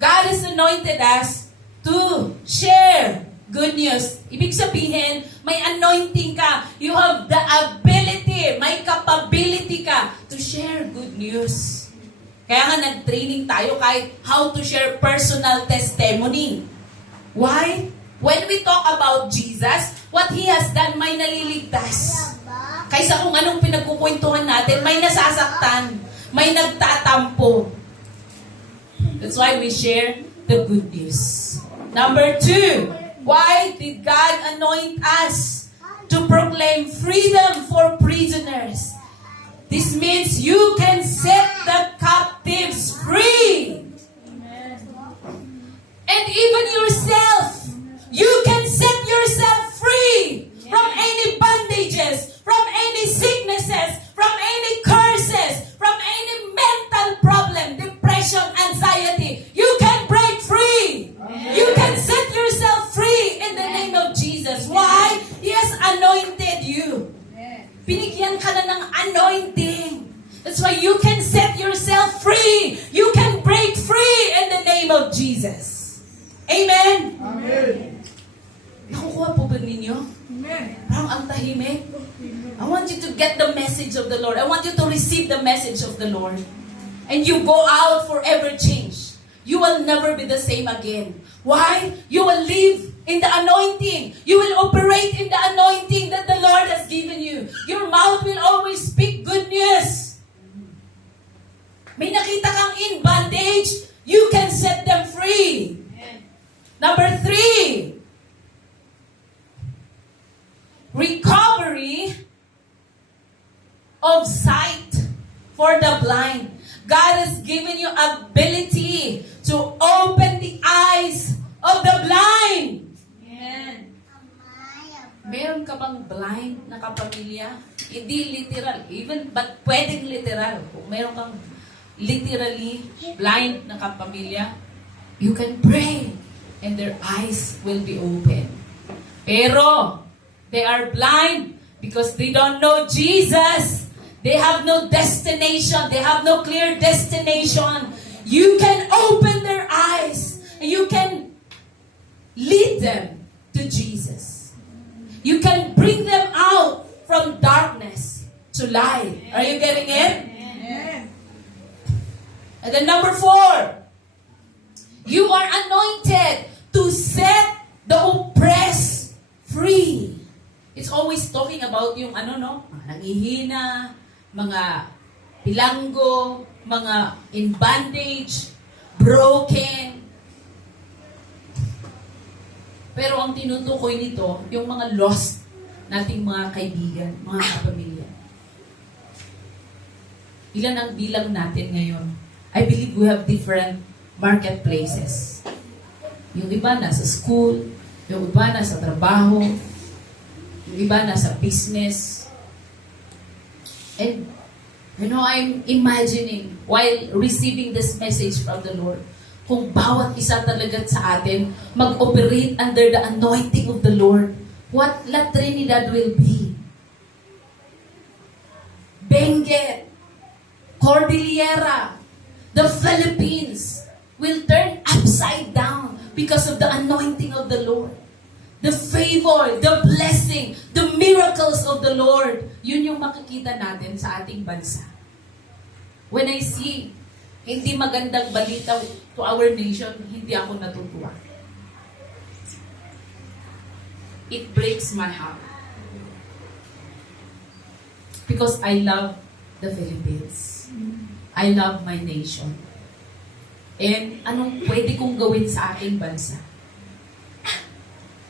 God has anointed us to share good news. Ibig sabihin, may anointing ka. You have the ability, may capability ka to share good news. Kaya nga nag-training tayo kahit how to share personal testimony. Why? When we talk about Jesus, what He has done, may naliligtas. Kaysa kung anong pinagkukwentuhan natin, may nasasaktan, may nagtatampo. That's why we share the good news. Number 2, why did God anoint us to proclaim freedom for prisoners? This means you can set the captives free. And even yourself, you can set yourself free from any bondages, from any sicknesses, from any curses, from any mental problem, depression, anxiety. You can break free. You can set yourself free in the name of Jesus. Why? He has anointed you. name of Jesus. Amen? Nakukuha po ba ninyo? Parang ang tahimik. I want you to get the message of the Lord. I want you to receive the message of the Lord. And you go out forever changed. You will never be the same again. Why? You will live in the anointing. You will operate in the anointing that the Lord has given you. Your mouth will always speak good news. May nakita kang in bondage, you can set them free. Number 3, recovery of sight for the blind. God has given you ability to open the eyes of the blind. Amen. Meron ka bang blind na kapamilya? Hindi literal, even, but pwedeng literal. Kung meron kang literally blind na kapamilya, you can pray and their eyes will be open. Pero, they are blind because they don't know Jesus. They have no destination. They have no clear destination. You can open their eyes and you can lead them to Jesus. You can bring them out from darkness to light. Are you getting it? And then number 4, you are anointed to set the oppressed free. It's always talking about yung mga nangihina, mga bilanggo, mga in bondage, broken. Pero ang tinutukoy nito, yung mga lost nating mga kaibigan, mga kapamilya. Ilan ang bilang natin ngayon? I believe we have different marketplaces. Yung iba nasa school, yung iba nasa trabaho, yung iba nasa business. And, I'm imagining, while receiving this message from the Lord, kung bawat isa talaga sa atin mag-operate under the anointing of the Lord, what La Trinidad will be. Benguet, Cordillera, the Philippines will turn upside down because of the anointing of the Lord. The favor, the blessing, the miracles of the Lord. Yun yung makikita natin sa ating bansa. When I see hindi magandang balita to our nation, hindi ako natutuwa. It breaks my heart. Because I love the Philippines. I love my nation. And anong pwede kong gawin sa aking bansa?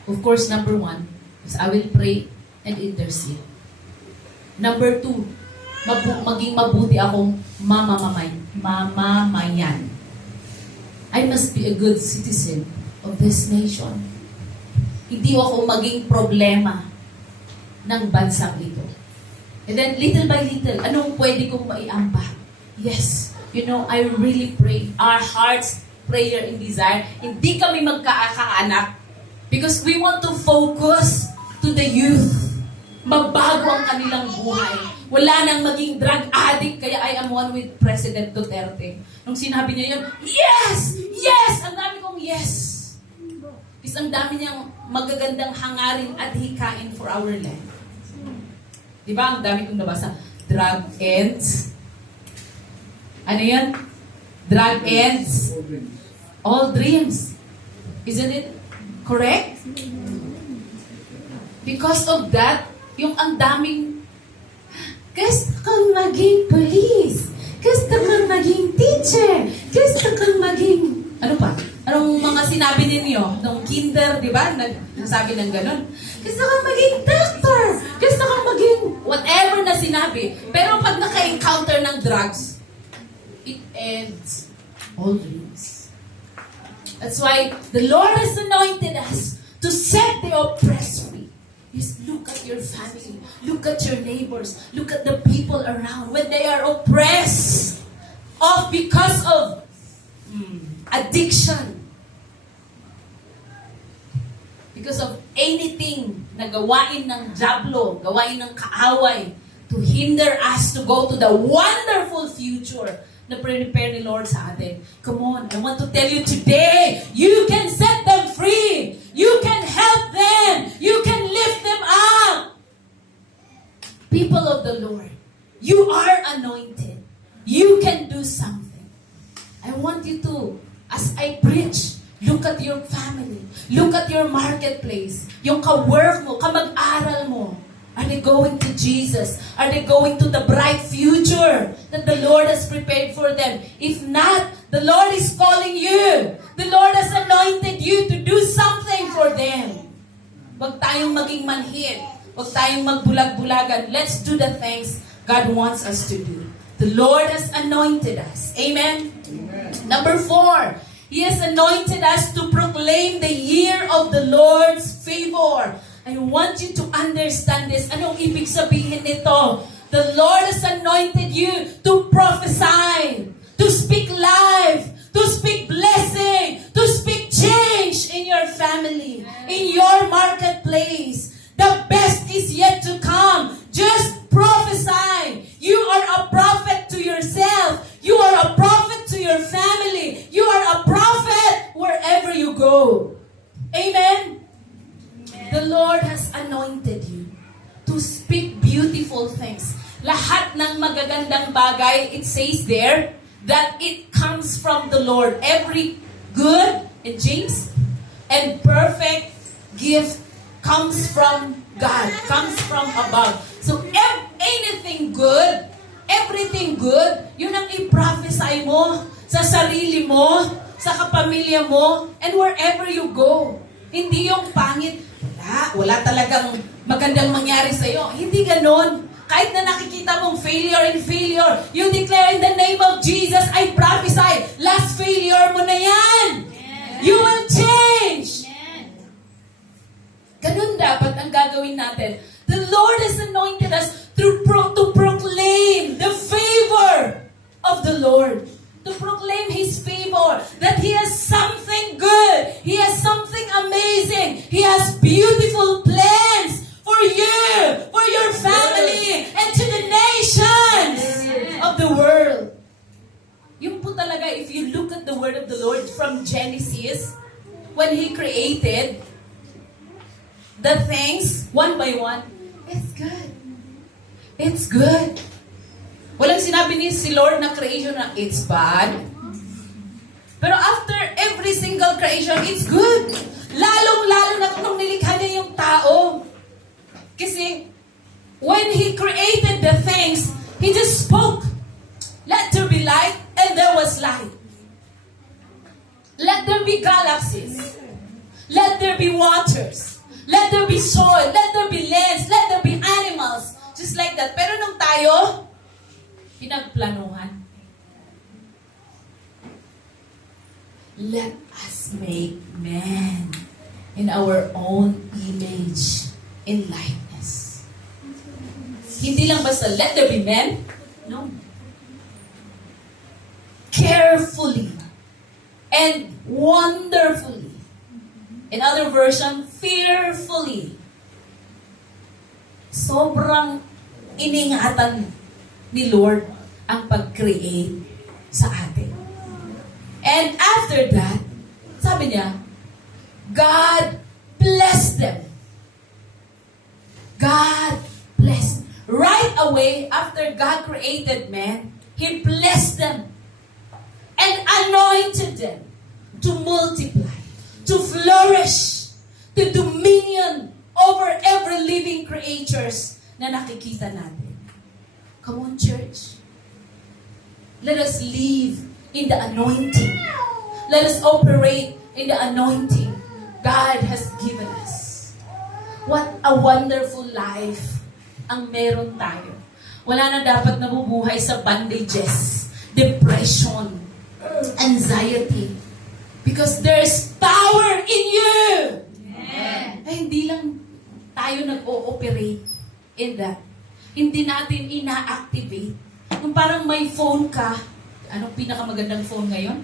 Of course, number 1 is I will pray and intercede. Number 2, maging mabuti akong mamamayan. I must be a good citizen of this nation. Hindi ako maging problema ng bansang ito. And then, little by little, anong pwede kong maiambag? Yes, I really pray. Our heart's prayer and desire, hindi kami magkakaanak. Because we want to focus to the youth. Mabago ang kanilang buhay. Wala nang maging drug addict, kaya I am one with President Duterte. Nung sinabi niya yun, yes! Yes! Ang dami kong yes! Kasi ang dami niyang magagandang hangarin at hikain for our land. Diba? Ang dami kong nabasa. Drug ends. Ano yan? Drug ends. All dreams. Isn't it correct? Because of that, yung ang daming, gusto kang maging police, gusto kang maging teacher, gusto kang maging, ano pa? Anong mga sinabi ninyo? Nung kinder, di ba? Nagsabi ng ganun. Gusto kang maging doctor, gusto kang maging whatever na sinabi. Pero pag naka-encounter ng drugs, it ends all dreams. That's why the Lord has anointed us to set the oppressed free. Just look at your family. Look at your neighbors. Look at the people around. When they are oppressed because of addiction, because of anything na gawain ng diablo, gawain ng kaaway, to hinder us to go to the wonderful future na prepare ni Lord sa atin. Come on, I want to tell you today, you can set them free. You can help them. You can lift them up. People of the Lord, you are anointed. You can do something. I want you to, as I preach, look at your family. Look at your marketplace. Yung ka-work mo, ka-mag-aral mo. Are they going to Jesus? Are they going to the bright future that the Lord has prepared for them? If not, the Lord is calling you. The Lord has anointed you to do something for them. Huwag tayong maging manhid. Huwag tayong magbulag-bulagan. Let's do the things God wants us to do. The Lord has anointed us. Amen? Number 4, He has anointed us to proclaim the year of the Lord's favor. I want you to understand this. Anong ibig sabihin nito? The Lord has anointed you to prophesy, to speak life, to speak blessing, to speak change in your family, in your marketplace. The best is yet to come. Just prophesy. You are a prophet to yourself. You are a prophet to your family. You are a prophet wherever you go. Amen? The Lord has anointed you to speak beautiful things. Lahat ng magagandang bagay, it says there, that it comes from the Lord. Every good, in James, and perfect gift comes from God, comes from above. So, anything good, everything good, yun ang i-prophesy mo sa sarili mo, sa kapamilya mo, and wherever you go. Hindi yung pangit, wala talagang magandang mangyari sa'yo. Hindi ganon. Kahit na nakikita mong failure and failure, you declare in the name of Jesus, I prophesy, last failure mo na yan. You will change. Ganun dapat ang gagawin natin. The Lord has anointed us to proclaim the favor of the Lord. To proclaim His favor. That He has something good. He has something amazing. He has beautiful plans for you, for your family, and to the nations of the world. Yung po talaga, if you look at the word of the Lord from Genesis, when He created the things, one by one, it's good. It's good. Walang sinabi ni si Lord na creation na it's bad. Pero after every single creation, it's good. Lalong-lalo na kung nilikha niya yung tao. Kasi, when He created the things, He just spoke. Let there be light, and there was light. Let there be galaxies. Let there be waters. Let there be soil. Let there be lands. Let there be animals. Just like that. Pero nung tayo, pinagplanuhan. Let us make man in our own image and likeness. Hindi lang basta, let there be man. No. Carefully and wonderfully. In other version, fearfully. Sobrang iningatan ni Lord ang pag-create sa atin. And after that, sabi niya, God blessed them. God blessed. Right away, after God created man, He blessed them and anointed them to multiply, to flourish, to dominion over every living creatures na nakikita natin. Come on, church. Let us live in the anointing. Let us operate in the anointing God has given us. What a wonderful life ang meron tayo. Wala na dapat nabubuhay sa bandages, depression, anxiety. Because there's power in you. Ay, hindi lang tayo nag-ooperate in that. Hindi natin ina-activate. Kung parang may phone ka, anong pinakamagandang phone ngayon?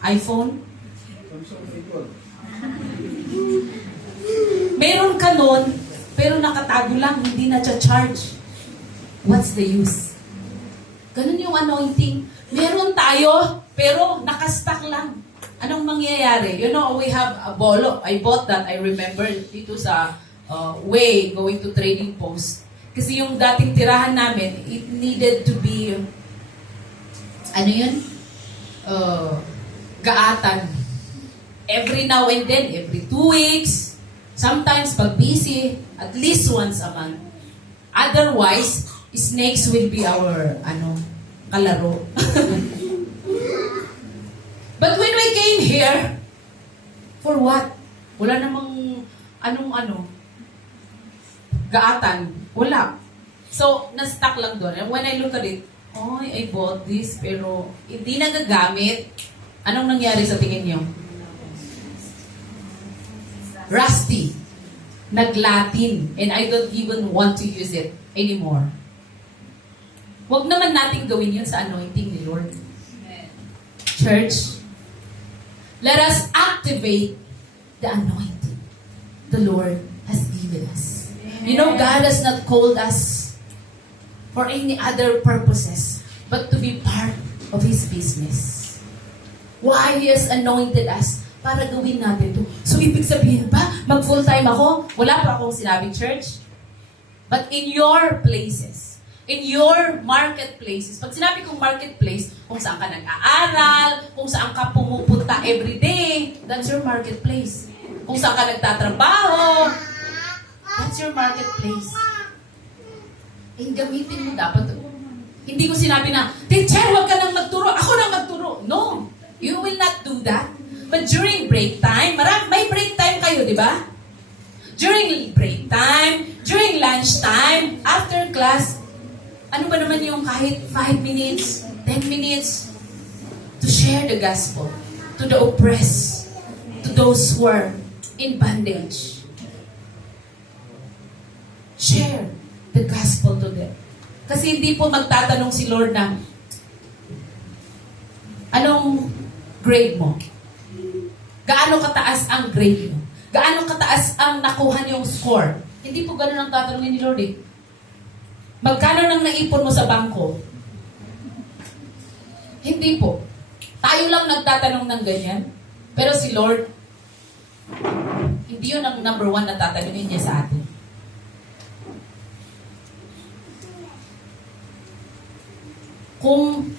iPhone? Meron ka nun, pero nakatago lang, hindi na-charge. What's the use? Ganun yung anointing. Meron tayo, pero nakastock lang. Anong mangyayari? You know, we have a bolo. I bought that, I remember, dito sa way going to Trading Post. Kasi yung dating tirahan namin, it needed to be, ano yun? Gaatan. Every now and then, every 2 weeks, sometimes pag busy, at least once a month. Otherwise, snakes will be our, kalaro. But when we came here, for what? Wala namang gaatan. Wala. So, na-stuck lang doon. And when I look at it, I bought this, pero hindi nagagamit. Anong nangyari sa tingin niyo? Rusty. Naglatin. And I don't even want to use it anymore. Huwag naman natin gawin yun sa anointing ni Lord. Church, let us activate the anointing the Lord has given us. You know, God has not called us for any other purposes but to be part of His business. Why He has anointed us? Para gawin natin ito. So, ibig sabihin ba, mag-full-time ako? Wala pa akong sinabi, church. But in your places, in your marketplaces, pag sinabi kong marketplace, kung saan ka nag-aaral, kung saan ka pumupunta everyday, that's your marketplace. Kung saan ka nagtatrabaho, that's your marketplace. Eh, gamitin mo dapat. Hindi ko sinabi na, teacher, huwag ka nang magturo. Ako nang magturo. No, you will not do that. But during break time, may break time kayo, di ba? During break time, during lunch time, after class, ano ba naman yung kahit 5 minutes, 10 minutes, to share the gospel to the oppressed, to those who are in bondage. Share the gospel to them. Kasi hindi po magtatanong si Lord na, anong grade mo? Gaano kataas ang grade mo? Gaano kataas ang nakuha niyong score? Hindi po ganun ang tatanungin ni Lord eh. Magkano nang naipon mo sa bangko? Hindi po. Tayo lang nagtatanong ng ganyan. Pero si Lord, hindi yun ang number 1 na tatanungin niya sa atin. Kung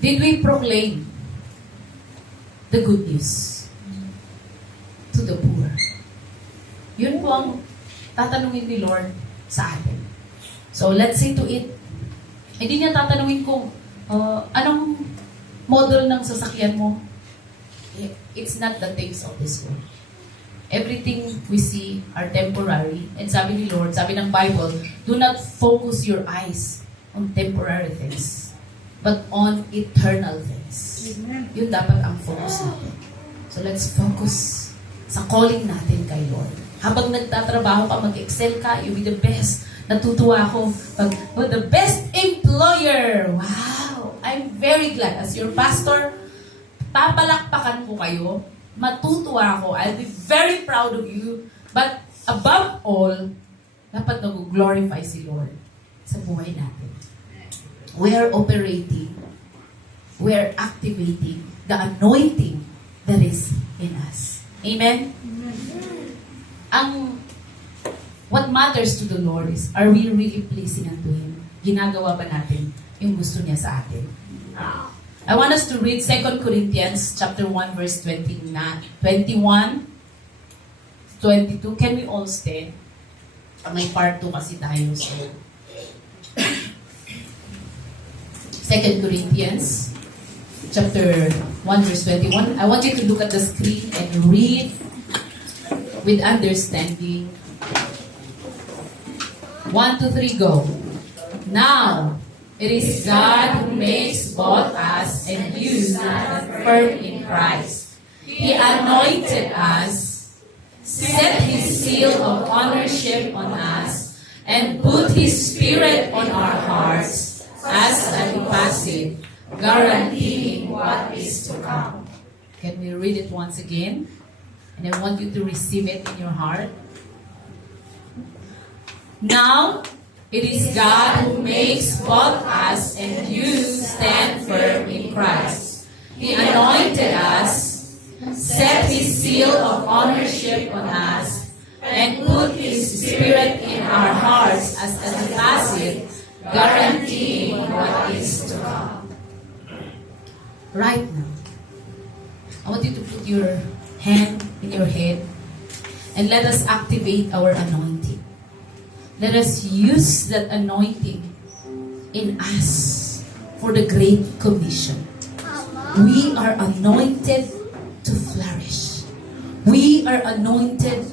did we proclaim the good news to the poor? Yun po ang tatanungin ni Lord sa atin. So, let's see to it. Hindi niya tatanungin kung anong model ng sasakyan mo. It's not the things of this world. Everything we see are temporary. And sabi ni Lord, sabi ng Bible, do not focus your eyes on temporary things, but on eternal things. Yun dapat ang focus natin. So, let's focus sa calling natin kay Lord. Habang nagtatrabaho ka, mag-excel ka, you'll be the best. Natutuwa ako pag, the best employer. Wow! I'm very glad. As your pastor, papalakpakan ko kayo. Matutuwa ako. I'll be very proud of you. But above all, dapat nag-glorify si Lord sa buhay natin. We are operating, we are activating the anointing that is in us. Amen? What matters to the Lord is, are we really pleasing unto Him? Ginagawa ba natin yung gusto niya sa atin? I want us to read 2 Corinthians chapter 1 verse 21, 22. Can we all stand? May part 2 kasi tayo. So 2 Corinthians chapter 1 verse 21. I want you to look at the screen and read with understanding. 1, 2, 3, go. Now, it is God who makes both us and you stand firm in Christ. He anointed us, set His seal of ownership on us, and put His Spirit on our hearts as a deposit, guaranteeing what is to come. Can we read it once again? And I want you to receive it in your heart. Now, It is God who makes both us and you stand firm in Christ. He anointed us, set His seal of ownership on us, and put His Spirit in our hearts as a deposit, guaranteeing what is to come. Right now, I want you to put your hand in your head and let us activate our anointing. Let us use that anointing in us for the Great Commission. We are anointed to flourish. We are anointed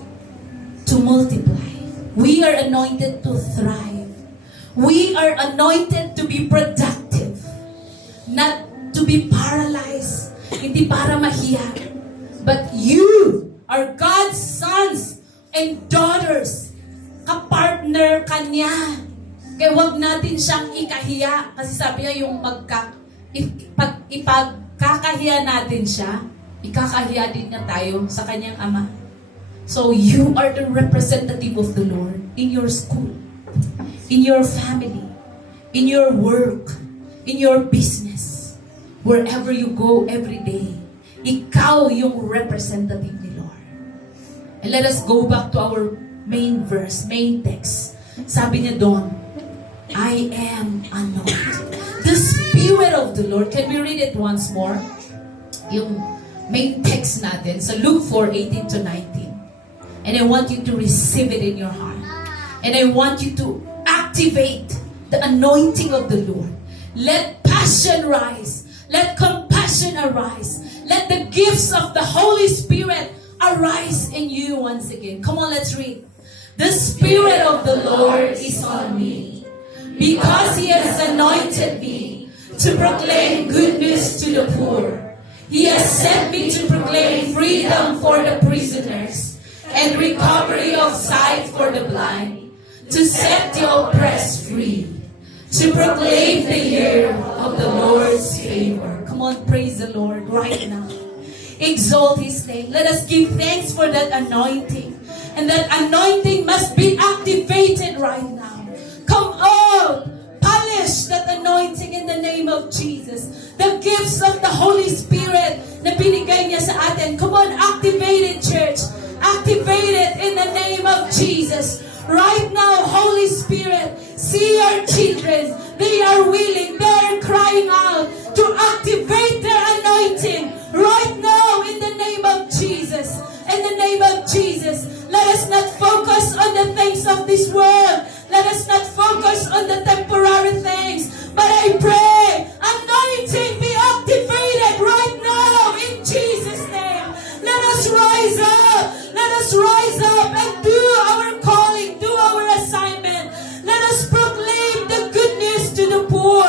to multiply. We are anointed to thrive. We are anointed to be productive, not to be paralyzed, hindi para mahiya. But you are God's sons and daughters. Kapartner ka niya. Kaya huwag natin siyang ikahiya. Kasi sabi niya yung ipagkakahiya natin siya, ikakahiya din niya tayo sa kanyang ama. So you are the representative of the Lord in your school, in your family, in your work, in your business, wherever you go every day. Ikaw yung representative ni Lord. And let us go back to our main verse, main text. Sabi niya doon, I am anointed. The Spirit of the Lord. Can we read it once more? Yung main text natin sa Luke 4:18 to 19. And I want you to receive it in your heart. And I want you to activate the anointing of the Lord. Let passion rise. Let compassion arise. Let the gifts of the Holy Spirit arise in you once again. Come on, let's read. The Spirit of the Lord is on me, because He has anointed me to proclaim good news to the poor. He has sent me to proclaim freedom for the prisoners and recovery of sight for the blind, to set the oppressed free, to proclaim the year of the Lord's favor. Come on, praise the Lord right now. Exalt His name. Let us give thanks for that anointing. And that anointing must be activated right now. Come on, polish that anointing in the name of Jesus. The gifts of the Holy Spirit na binigay niya sa atin. Come on, activate it, church. Activate it in the name of Jesus. Right now, Holy Spirit, see our children. They are willing. They are crying out to activate their anointing right now in the name of Jesus. In the name of Jesus, let us not focus on the things of this world. Let us not focus on the temporary things. But I pray, anointing be activated right now in Jesus' name. Let us rise up. Let us rise up and do our calling, do our assignment. Let us proclaim the good news to the poor.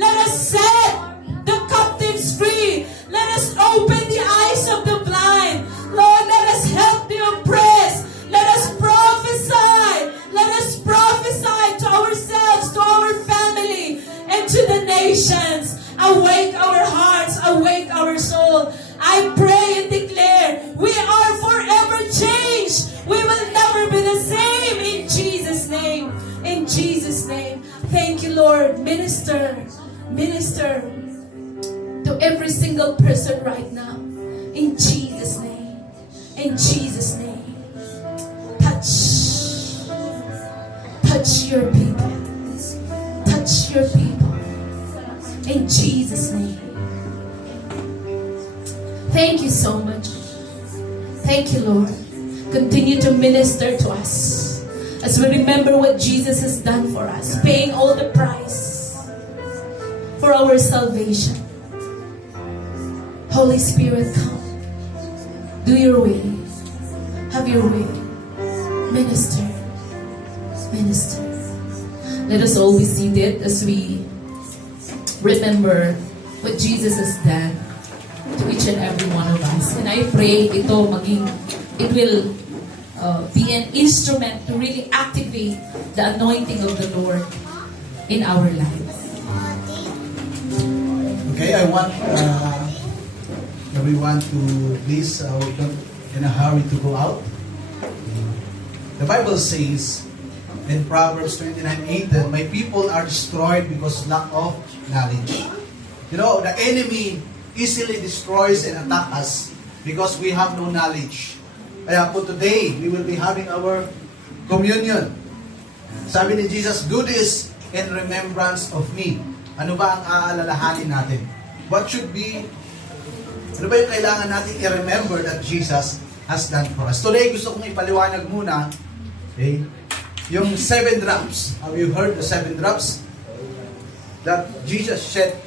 Let us set the captives free. Let us open the eyes of the blind. Lord, let us help the oppressed. Let us prophesy. Let us prophesy to ourselves, to our family, and to the nations. Awake our hearts, awake our soul. I pray and declare, we are forever changed. We will never be the same in Jesus' name. In Jesus' name. Thank you, Lord. Minister to every single person right now. In Jesus' name. In Jesus' name. Touch your people. Touch your people. In Jesus' name. Thank you so much. Thank you, Lord. Continue to minister to us as we remember what Jesus has done for us, paying all the price for our salvation. Holy Spirit, come. Do your way. Have your way. Minister. Minister. Let us all be seated as we remember what Jesus has done to each and every one of us. And I pray it will be an instrument to really activate the anointing of the Lord in our lives. Okay, I want everyone to please don't in a hurry to go out. The Bible says in Proverbs 29:8 that my people are destroyed because lack of knowledge. You know, the enemy easily destroys and attack us because we have no knowledge. Kaya po today, we will be having our communion. Sabi ni Jesus, do this in remembrance of me. Ano ba ang aalalahanin natin? What should be, ano ba yung kailangan natin i-remember that Jesus has done for us? Today, gusto kong ipaliwanag muna, okay, yung 7 drops. Have you heard the 7 drops? That Jesus shed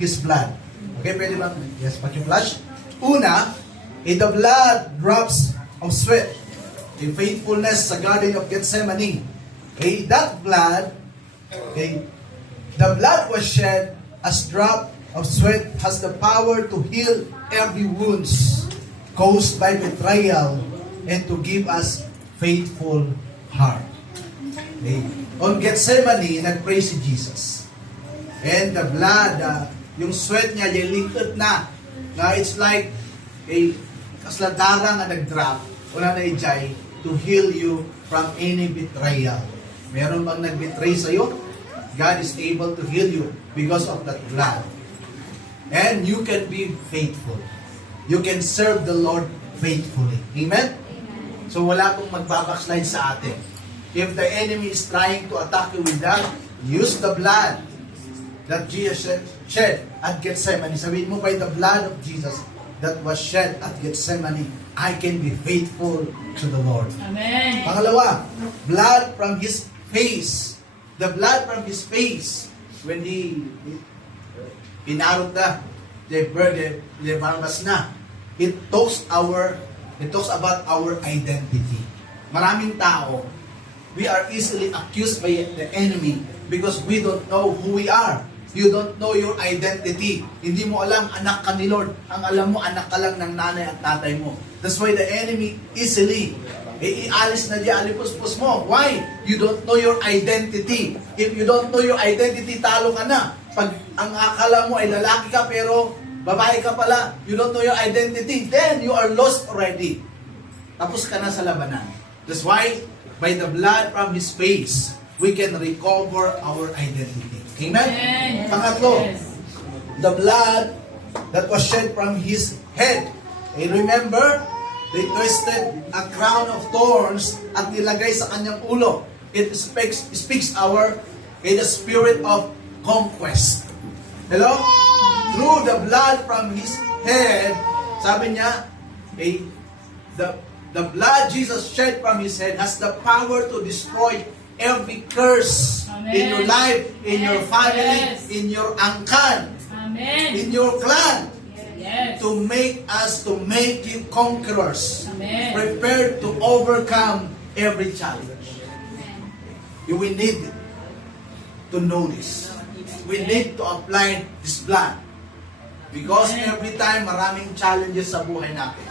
His blood. Okay, pwede ba? Yes, paki-flash. Una, the blood drops of sweat. In faithfulness sa Garden of Gethsemane. Okay, that blood, okay, the blood was shed as drop of sweat has the power to heal every wounds caused by betrayal and to give us faithful heart. Okay. On Gethsemane, nag-pray si Jesus. And the blood, yung sweat niya, yung likod na it's like a kasladara nga nag-drop, wala na ijay, to heal you from any betrayal. Meron bang nag-betray sa'yo? God is able to heal you because of that blood. And you can be faithful. You can serve the Lord faithfully. Amen? So wala pong magbabackslide sa atin. If the enemy is trying to attack you with that, use the blood that Jesus shed at Gethsemane. Sabihin mo, by the blood of Jesus that was shed at Gethsemane, I can be faithful to the Lord. Amen. Pangalawa, blood from His face. The blood from His face, when He pinarot na, they barbas na, it talks about our identity. Maraming tao, we are easily accused by the enemy because we don't know who we are. You don't know your identity. Hindi mo alam, anak ka ni Lord. Ang alam mo, anak ka lang ng nanay at tatay mo. That's why the enemy easily, ialis na di alipuspos mo. Why? You don't know your identity. If you don't know your identity, talo ka na. Pag ang akala mo ay lalaki ka pero babae ka pala, you don't know your identity, then you are lost already. Tapos ka na sa labanan. That's why, by the blood from His face, we can recover our identity. Amen? Amen. Pangatlo, Yes. the blood that was shed from His head. And remember, they twisted a crown of thorns at nilagay sa kanyang ulo. It speaks our in the spirit of conquest. Hello? Through the blood from His head, sabi niya, the blood Jesus shed from His head has the power to destroy every curse Amen. in your life, in your family, Yes. in your angkan, Amen. in your clan, Yes. to make you conquerors, Amen. prepared to overcome every challenge. You will need to know this. We need to apply this blood. Because Amen. every time maraming challenges sa buhay natin.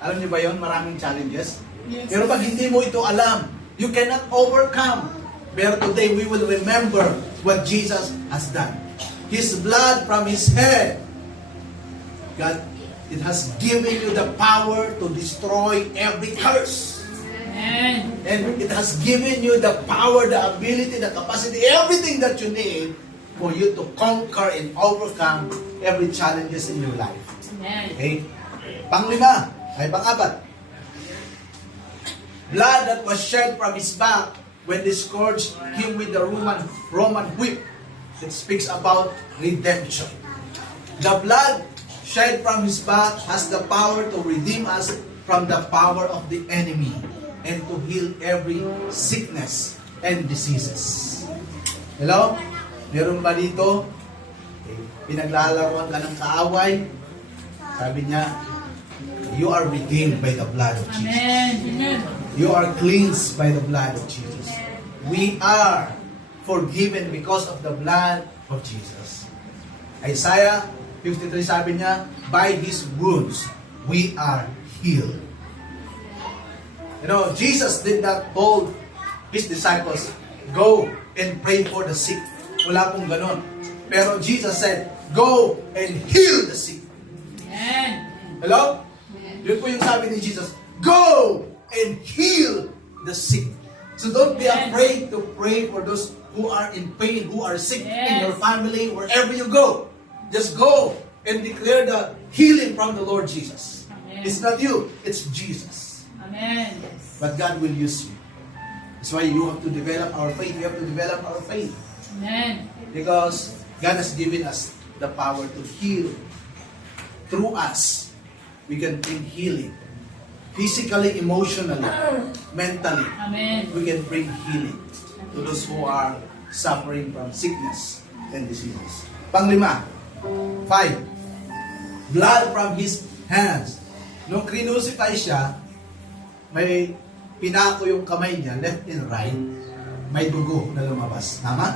Alam niyo ba yon? Maraming challenges? Yes. Pero pag hindi mo ito alam, you cannot overcome. Pero today we will remember what Jesus has done. His blood from His head, God, it has given you the power to destroy every curse. Amen. And it has given you the power, the ability, the capacity, everything that you need for you to conquer and overcome every challenges in your life. Amen. Okay? Pang-apat. Blood that was shed from His back when they scourged Him with the Roman whip. It speaks about redemption. The blood shed from His back has the power to redeem us from the power of the enemy and to heal every sickness and diseases. Hello? Meron ba dito? Pinaglalaroan ka ng kaaway? Sabi niya, you are redeemed by the blood of Jesus. Amen. Amen. You are cleansed by the blood of Jesus. We are forgiven because of the blood of Jesus. Isaiah 53 sabi niya, by His wounds, we are healed. You know, Jesus did not told His disciples, go and pray for the sick. Wala pong ganon. Pero Jesus said, go and heal the sick. Amen. Hello? Yun po yung sabi ni Jesus, go and heal the sick. So don't be afraid to pray for those who are in pain, who are sick in your family, wherever you go. Just go and declare the healing from the Lord Jesus. Amen. It's not you, it's Jesus. Amen. But God will use you. That's why you have to develop our faith. We have to develop our faith. Amen. Because God has given us the power to heal. Through us, we can bring healing. Physically, emotionally, mentally, Amen. we can bring healing to those who are suffering from sickness and diseases. Panglima, 5. Blood from His hands. Nung crucify siya, may pinako yung kamay niya, left and right, may dugo na lumabas. Tama?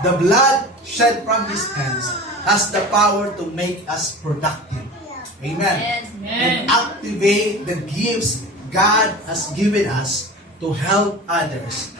The blood shed from His hands has the power to make us productive. Amen. And activate the gifts God has given us to help others.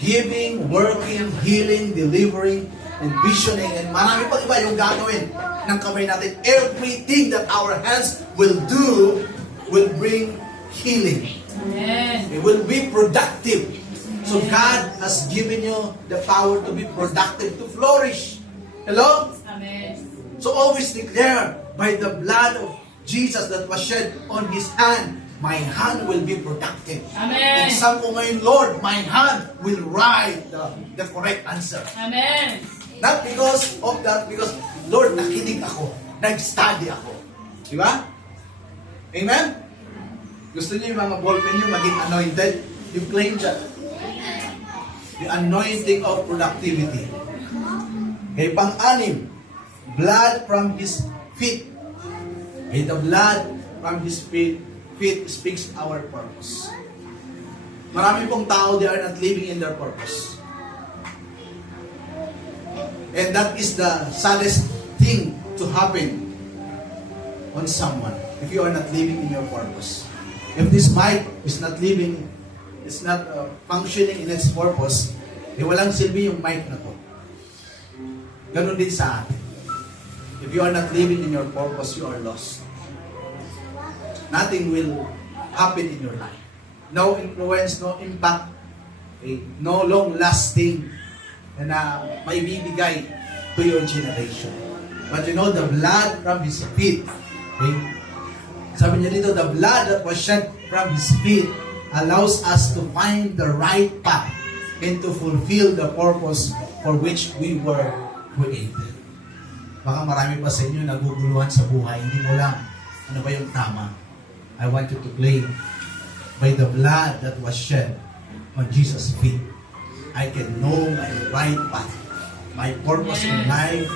Giving, working, healing, delivering, and visioning, and marami pang iba yung gagawin ng kamay natin. Everything that our hands will do will bring healing. Amen. It will be productive. So God has given you the power to be productive, to flourish. Hello? Amen. So always declare, by the blood of Jesus that was shed on His hand, my hand will be productive. Amen. Exam ko ngayon, Lord, my hand will write the correct answer. Amen. Not because of that, because, Lord, nakinig ako, nag-study ako. Di ba? Amen? Gusto niyo yung mga ballpen niyo maging anointed? You claim that. The anointing of productivity. Okay, pang-anim, blood from His feet. Okay, the blood from His feet speaks our purpose. Marami pong tao, they are not living in their purpose. And that is the saddest thing to happen on someone if you are not living in your purpose. If this mic is not living, it's not functioning in its purpose, walang silbi yung mic na to. Ganun din sa atin. If you are not living in your purpose, you are lost. Nothing will happen in your life. No influence, no impact, no long-lasting na maibibigay to your generation. But you know, the blood from His feet, okay? Sabi niya dito, the blood that was shed from His feet allows us to find the right path and to fulfill the purpose for which we were created. Baka marami pa sa inyo naguguluhan sa buhay, hindi mo lang ano ba yung tama. I want you to claim, by the blood that was shed on Jesus' feet, I can know my right path, my purpose in life.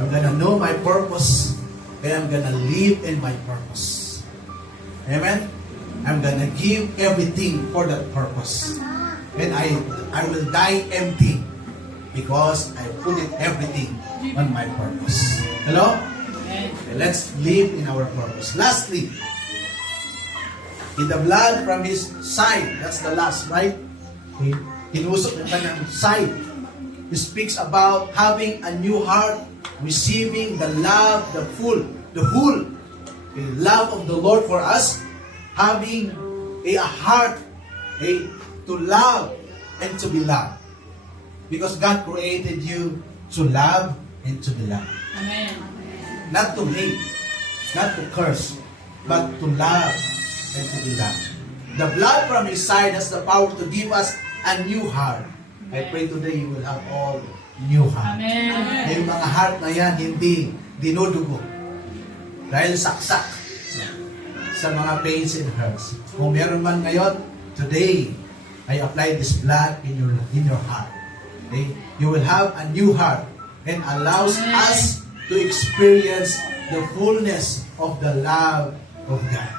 I'm gonna know my purpose, and I'm gonna live in my purpose. Amen? I'm gonna give everything for that purpose. And I will die empty because I put it everything on my purpose. Hello? Okay, let's live in our purpose. Lastly, in the blood from His side, that's the last, right? Hinusok ng kanyang side. He speaks about having a new heart, receiving the love, the whole love of the Lord for us, having a heart to love and to be loved. Because God created you to love and to be loved. Amen. Not to hate, not to curse, but to love and to be loved. The blood from His side has the power to give us a new heart. I pray today you will have all new heart. Amen. Yung mga heart na yan, hindi dinudugo. Dahil saksak sa mga pains and hurts. Kung meron man ngayon, today, I apply this blood in your heart. Okay? You will have a new heart and allows us to experience the fullness of the love of God.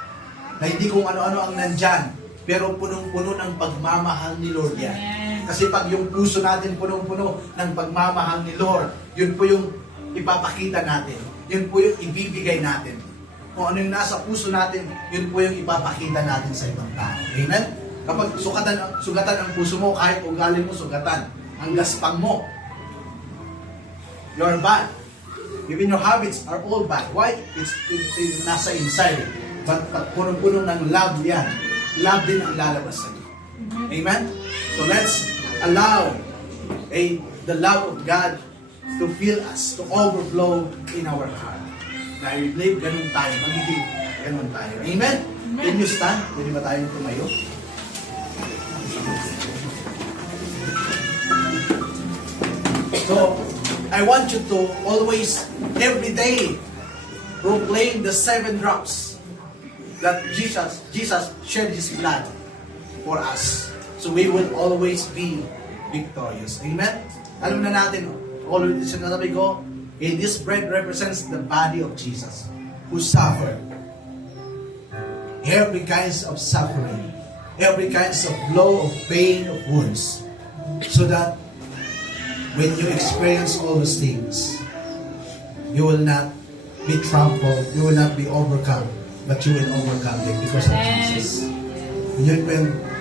Na hindi kung ano-ano ang nandyan, pero punong-puno ng pagmamahal ni Lord yan. Kasi pag yung puso natin punong-puno ng pagmamahal ni Lord, yun po yung ipapakita natin. Yun po yung ibibigay natin. Kung ano yung nasa puso natin, yun po yung ipapakita natin sa ibang tao. Amen? Kapag sugatan ang puso mo, kahit ugali mo sugatan, ang gaspang mo, you're bad. Even your habits are all bad. Why? It's nasa inside. But pag punong-puno ng love yan, love din ang lalabas sa iyo. Amen? So let's allow the love of God to fill us, to overflow in our heart. Na I believe ganun tayo, magiging ganun tayo. Amen? Can you stand? Pwede ba tayong tumayo? So, I want you to always, every day, proclaim the 7 drops that Jesus shed His blood for us. So we will always be victorious. Amen? Alam na natin, always sinasabi ko, this bread represents the body of Jesus who suffered every kinds of suffering, every kinds of blow, of pain, of wounds, so that when you experience all those things, you will not be trampled, you will not be overcome, but you will overcome them because of Jesus. Yun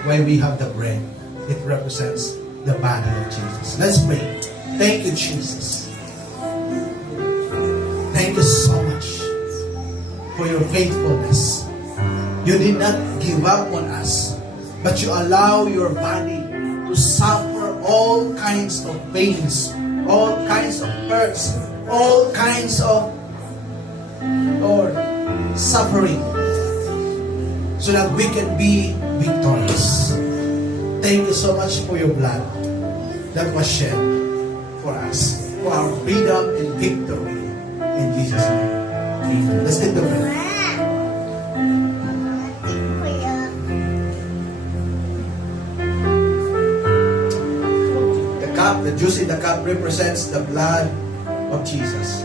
why we have the bread. It represents the body of Jesus. Let's pray. Thank you, Jesus. Thank you so much for your faithfulness. You did not give up on us, but you allow your body to suffer all kinds of pains, all kinds of hurts, all kinds of, Lord, suffering, so that we can be victorious. Thank you so much for your blood that was shed for us, for our freedom and victory. In Jesus' name. Amen. Let's take the bread. The juice in the cup represents the blood of Jesus.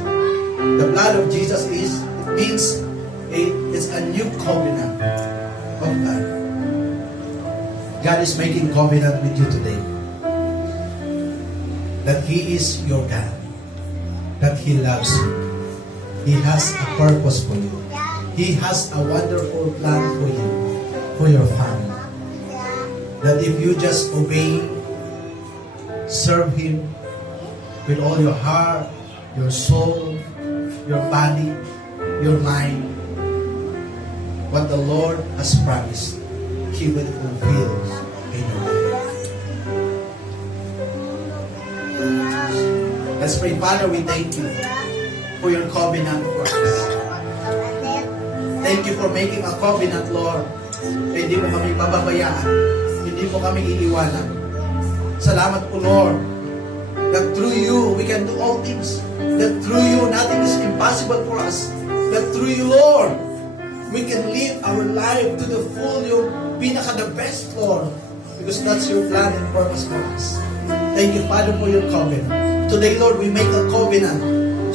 The blood of Jesus means it's a new covenant of God. God is making covenant with you today. That He is your God. That He loves you. He has a purpose for you. He has a wonderful plan for you, for your family. That if you just obey, serve Him with all your heart, your soul, your body, your mind. What the Lord has promised, He will fulfill in your life. Let's pray. Father, we thank you for your covenant for us. Thank you for making a covenant, Lord. Hindi mo kami pababayaan. Hindi mo kami iiwanan. Salamat po, Lord, that through you, we can do all things. That through you, nothing is impossible for us. That through you, Lord, we can live our life to the full, yung the best, Lord. Because that's your plan and purpose for us. Thank you, Father, for your covenant. Today, Lord, we make a covenant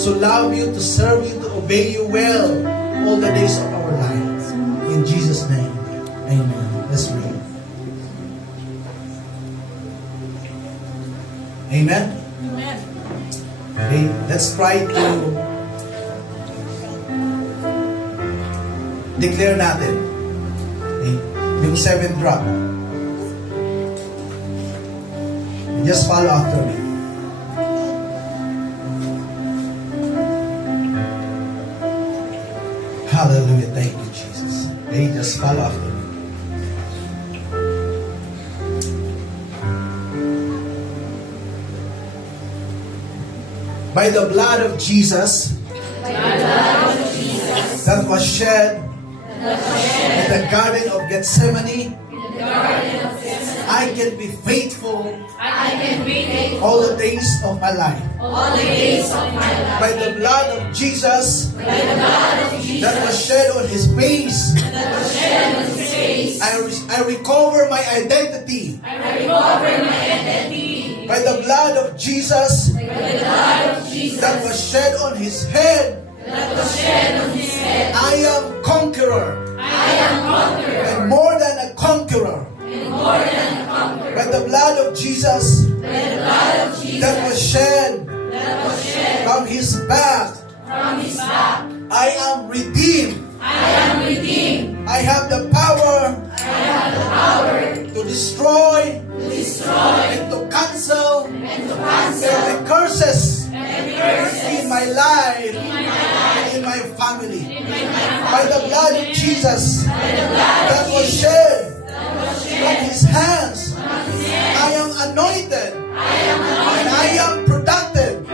to love you, to serve you, to obey you well all the days of our lives. In Jesus' name, amen. Let's read. Amen? Amen. Okay, let's try to declare natin yung 7th drop. Just follow after me. Hallelujah. Thank you, Jesus. Okay, just follow after me. By the blood of Jesus, that was shed in the Garden of Gethsemane, I can be faithful all the days of my life. By the blood of Jesus, that was shed on His face, I recover my identity. By the blood of Jesus, that was shed on His head, I am conqueror. And more than a conqueror. By the blood of Jesus, that was shed from His back, I am redeemed. I have the power to destroy and to cancel every curses in my life and in my family. By the blood of Jesus that was shed From His hands, I am anointed. And I am productive.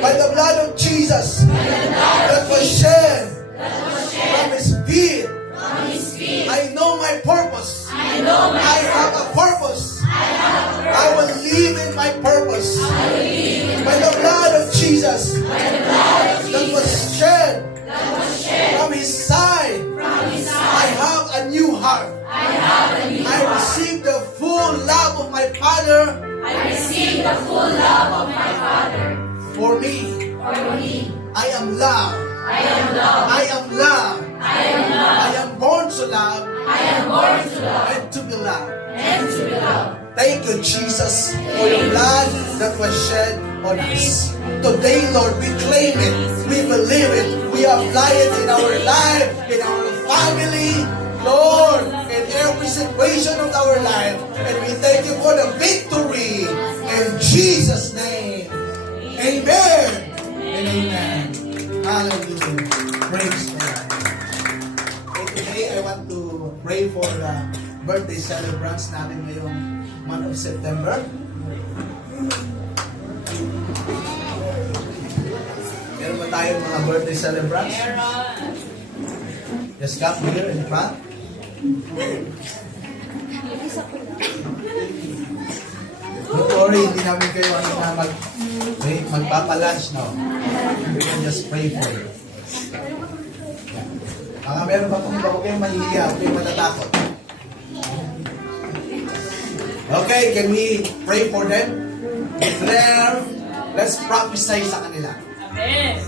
By the blood of Jesus that was shed from His feet. I know my purpose. I have a purpose. I will live in my purpose. By the blood of Jesus that was shed from His side. I have a new heart. I receive the full love of my Father. For me, I am loved. I am loved. I am born to love. And to be loved. Thank you, Jesus, for your blood that was shed on us. Today, Lord, we claim it. We believe it. We apply it in our life, in our family, Lord, in every situation of our life. And we thank you for the victory. In Jesus' name. Amen. And amen. Hallelujah. Praise God. Okay, today I want to pray for the birthday celebrants natin ngayong month of September. Meron ba tayong mga birthday celebrants? Just come here in front. Don't worry, hindi namin kayo magpapalunch, no? We can just pray for you. Mga meron ba kung huwag kayong mahihiya, huwag kayong matatakot. Okay, can we pray for them? Declare, let's prophesy sa kanila.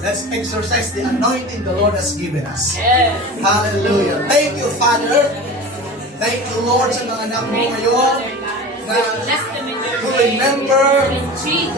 Let's exercise the anointing the Lord has given us. Hallelujah. Thank you, Father. Thank you, Lord, sa mga anak mo ngayon na to remember,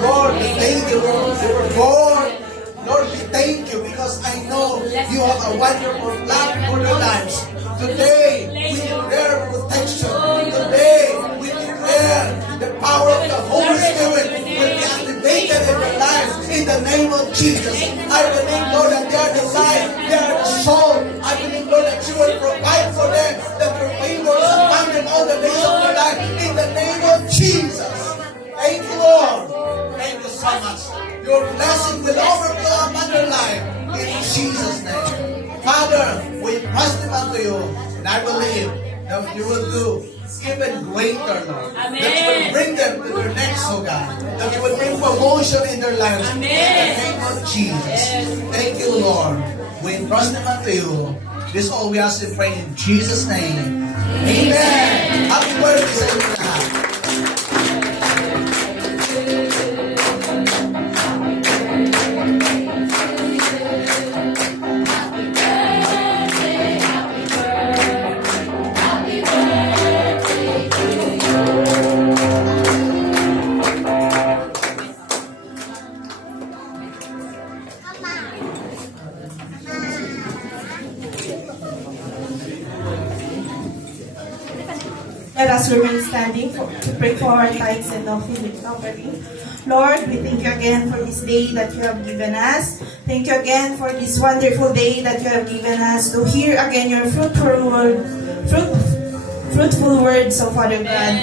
Lord, the day they were born. Lord, we thank you because I know you have a wonderful plan for their lives. Today, we declare protection. Today, we declare the power of the Holy Spirit will be activated in their lives in the name of Jesus. I believe, Lord, that they are the light, they are the soul. I believe, Lord, that you will provide for them, that your favor is upon them all the days of their life in the name of Jesus. Thank you, Lord. Thank you so much. Your blessing will overflow upon their life in Jesus' name. Father, we trust them unto you, and I believe that you will do even greater, Lord. That you will bring them to their next, oh God. That you will bring promotion in their lives. In the name of Jesus. Thank you, Lord. We trust them unto you. This all we ask and pray in Jesus' name. Amen. Happy birthday sa inyo lahat. Let us remain standing to pray for our tithes and offering. Lord, we thank you again for this day that you have given us. Thank you again for this wonderful day that you have given us to hear again your fruitful words, oh Father God.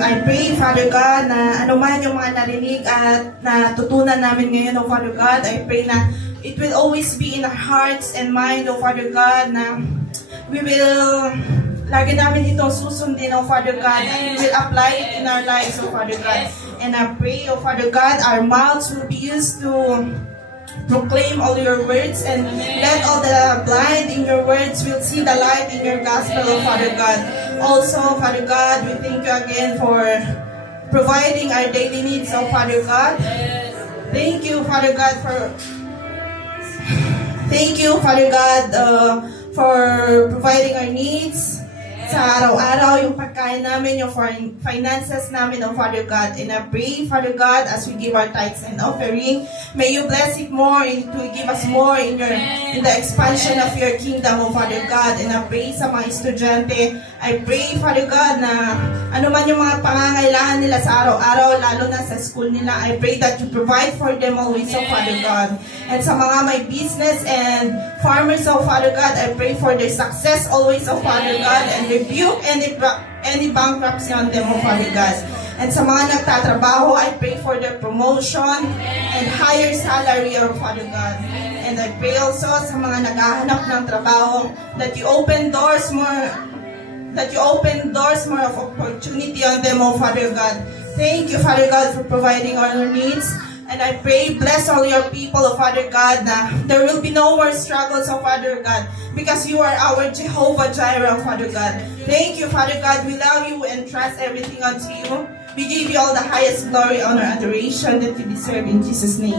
I pray, Father God, na anuman yung mga narinig at natutunan namin ngayon, oh Father God, I pray na it will always be in our hearts and mind, oh Father God, na we will lagi namin itong susundin, oh Father God, and we will apply it in our lives, oh Father God. And I pray, oh Father God, our mouths will be used to proclaim all your words, and let all the blind in your words will see the light in your gospel, oh Father God. Also, Father God, we thank you again for providing our daily needs, oh Father God. Thank you, Father God, for providing our needs sa araw-araw, yung pagkain namin, yung finances namin, oh Father God. And I pray, Father God, as we give our tithes and offering, may you bless it more and to give us more in the expansion of your kingdom, oh Father God. And I pray sa mga estudyante, I pray, Father God, na ano man yung mga pangangailangan nila sa araw-araw, lalo na sa school nila, I pray that you provide for them always, oh Father God. And sa mga may business and farmers, oh Father God, I pray for their success always, oh Father God, and rebuke any bankruptcy on them, oh Father God. And sa mga nagtatrabaho, I pray for their promotion and higher salary, oh Father God. And I pray also sa mga naghahanap ng trabaho that you open doors more of opportunity on them, oh Father God. Thank you, Father God, for providing all our needs. And I pray, bless all your people, oh Father God, na there will be no more struggles, oh Father God, because you are our Jehovah Jireh, oh Father God. Thank you, Father God. We love you and trust everything unto you. We give you all the highest glory, honor, adoration that you deserve in Jesus' name.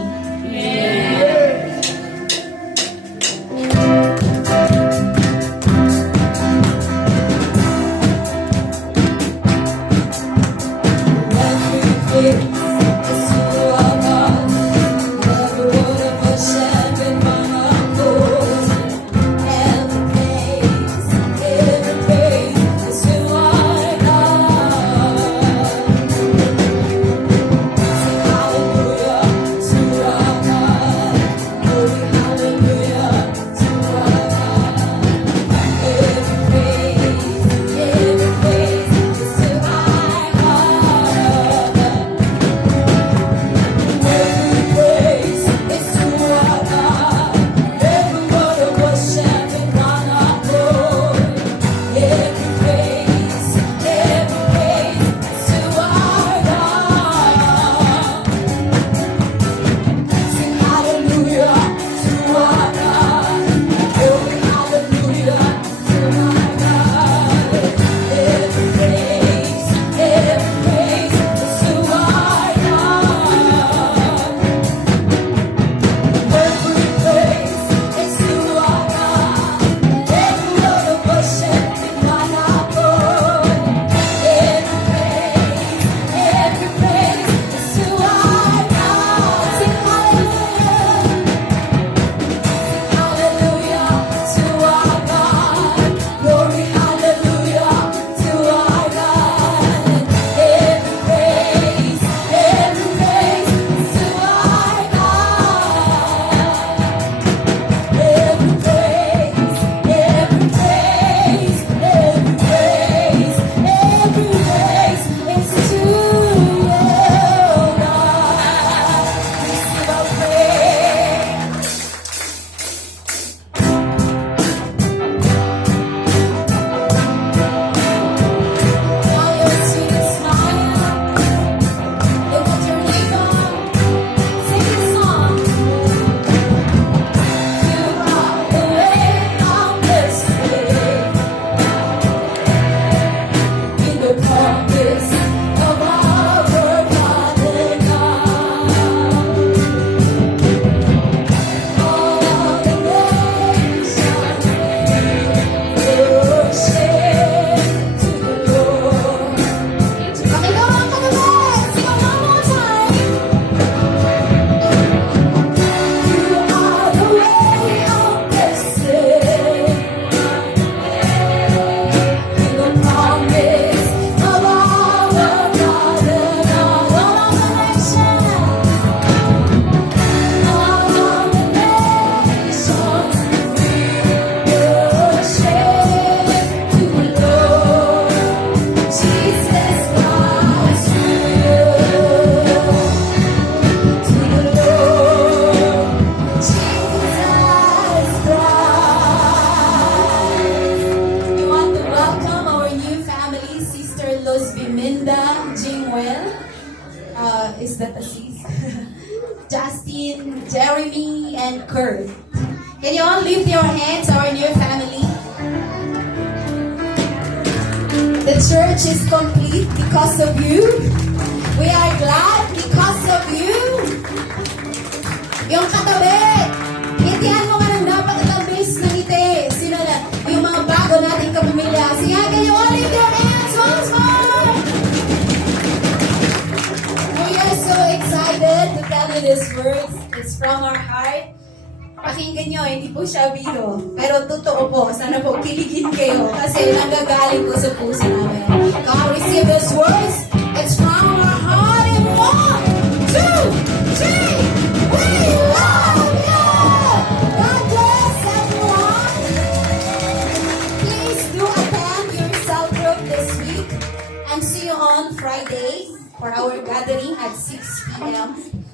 Is that Aziz? Justin, Jeremy, and Kurt. Can you all lift your hands, our new family? The church is complete because of you. We are glad because of you. Yung katabi, ngitihan mo nga ng dapat itabis na ngiti. Sino na? Yung mga bago nating kapamilya. Sige, can you all lift your hands once more? We are so excited to tell you these words. It's from our heart. Pakinggan nyo, hindi po siya biro. Pero totoo po, sana po kiligin kayo kasi nanggagaling po sa puso namin. God, receive these words. It's from our heart. In 1, 2, 3, we love you! God bless everyone. Please do attend your on Friday for our gathering at 6 p.m.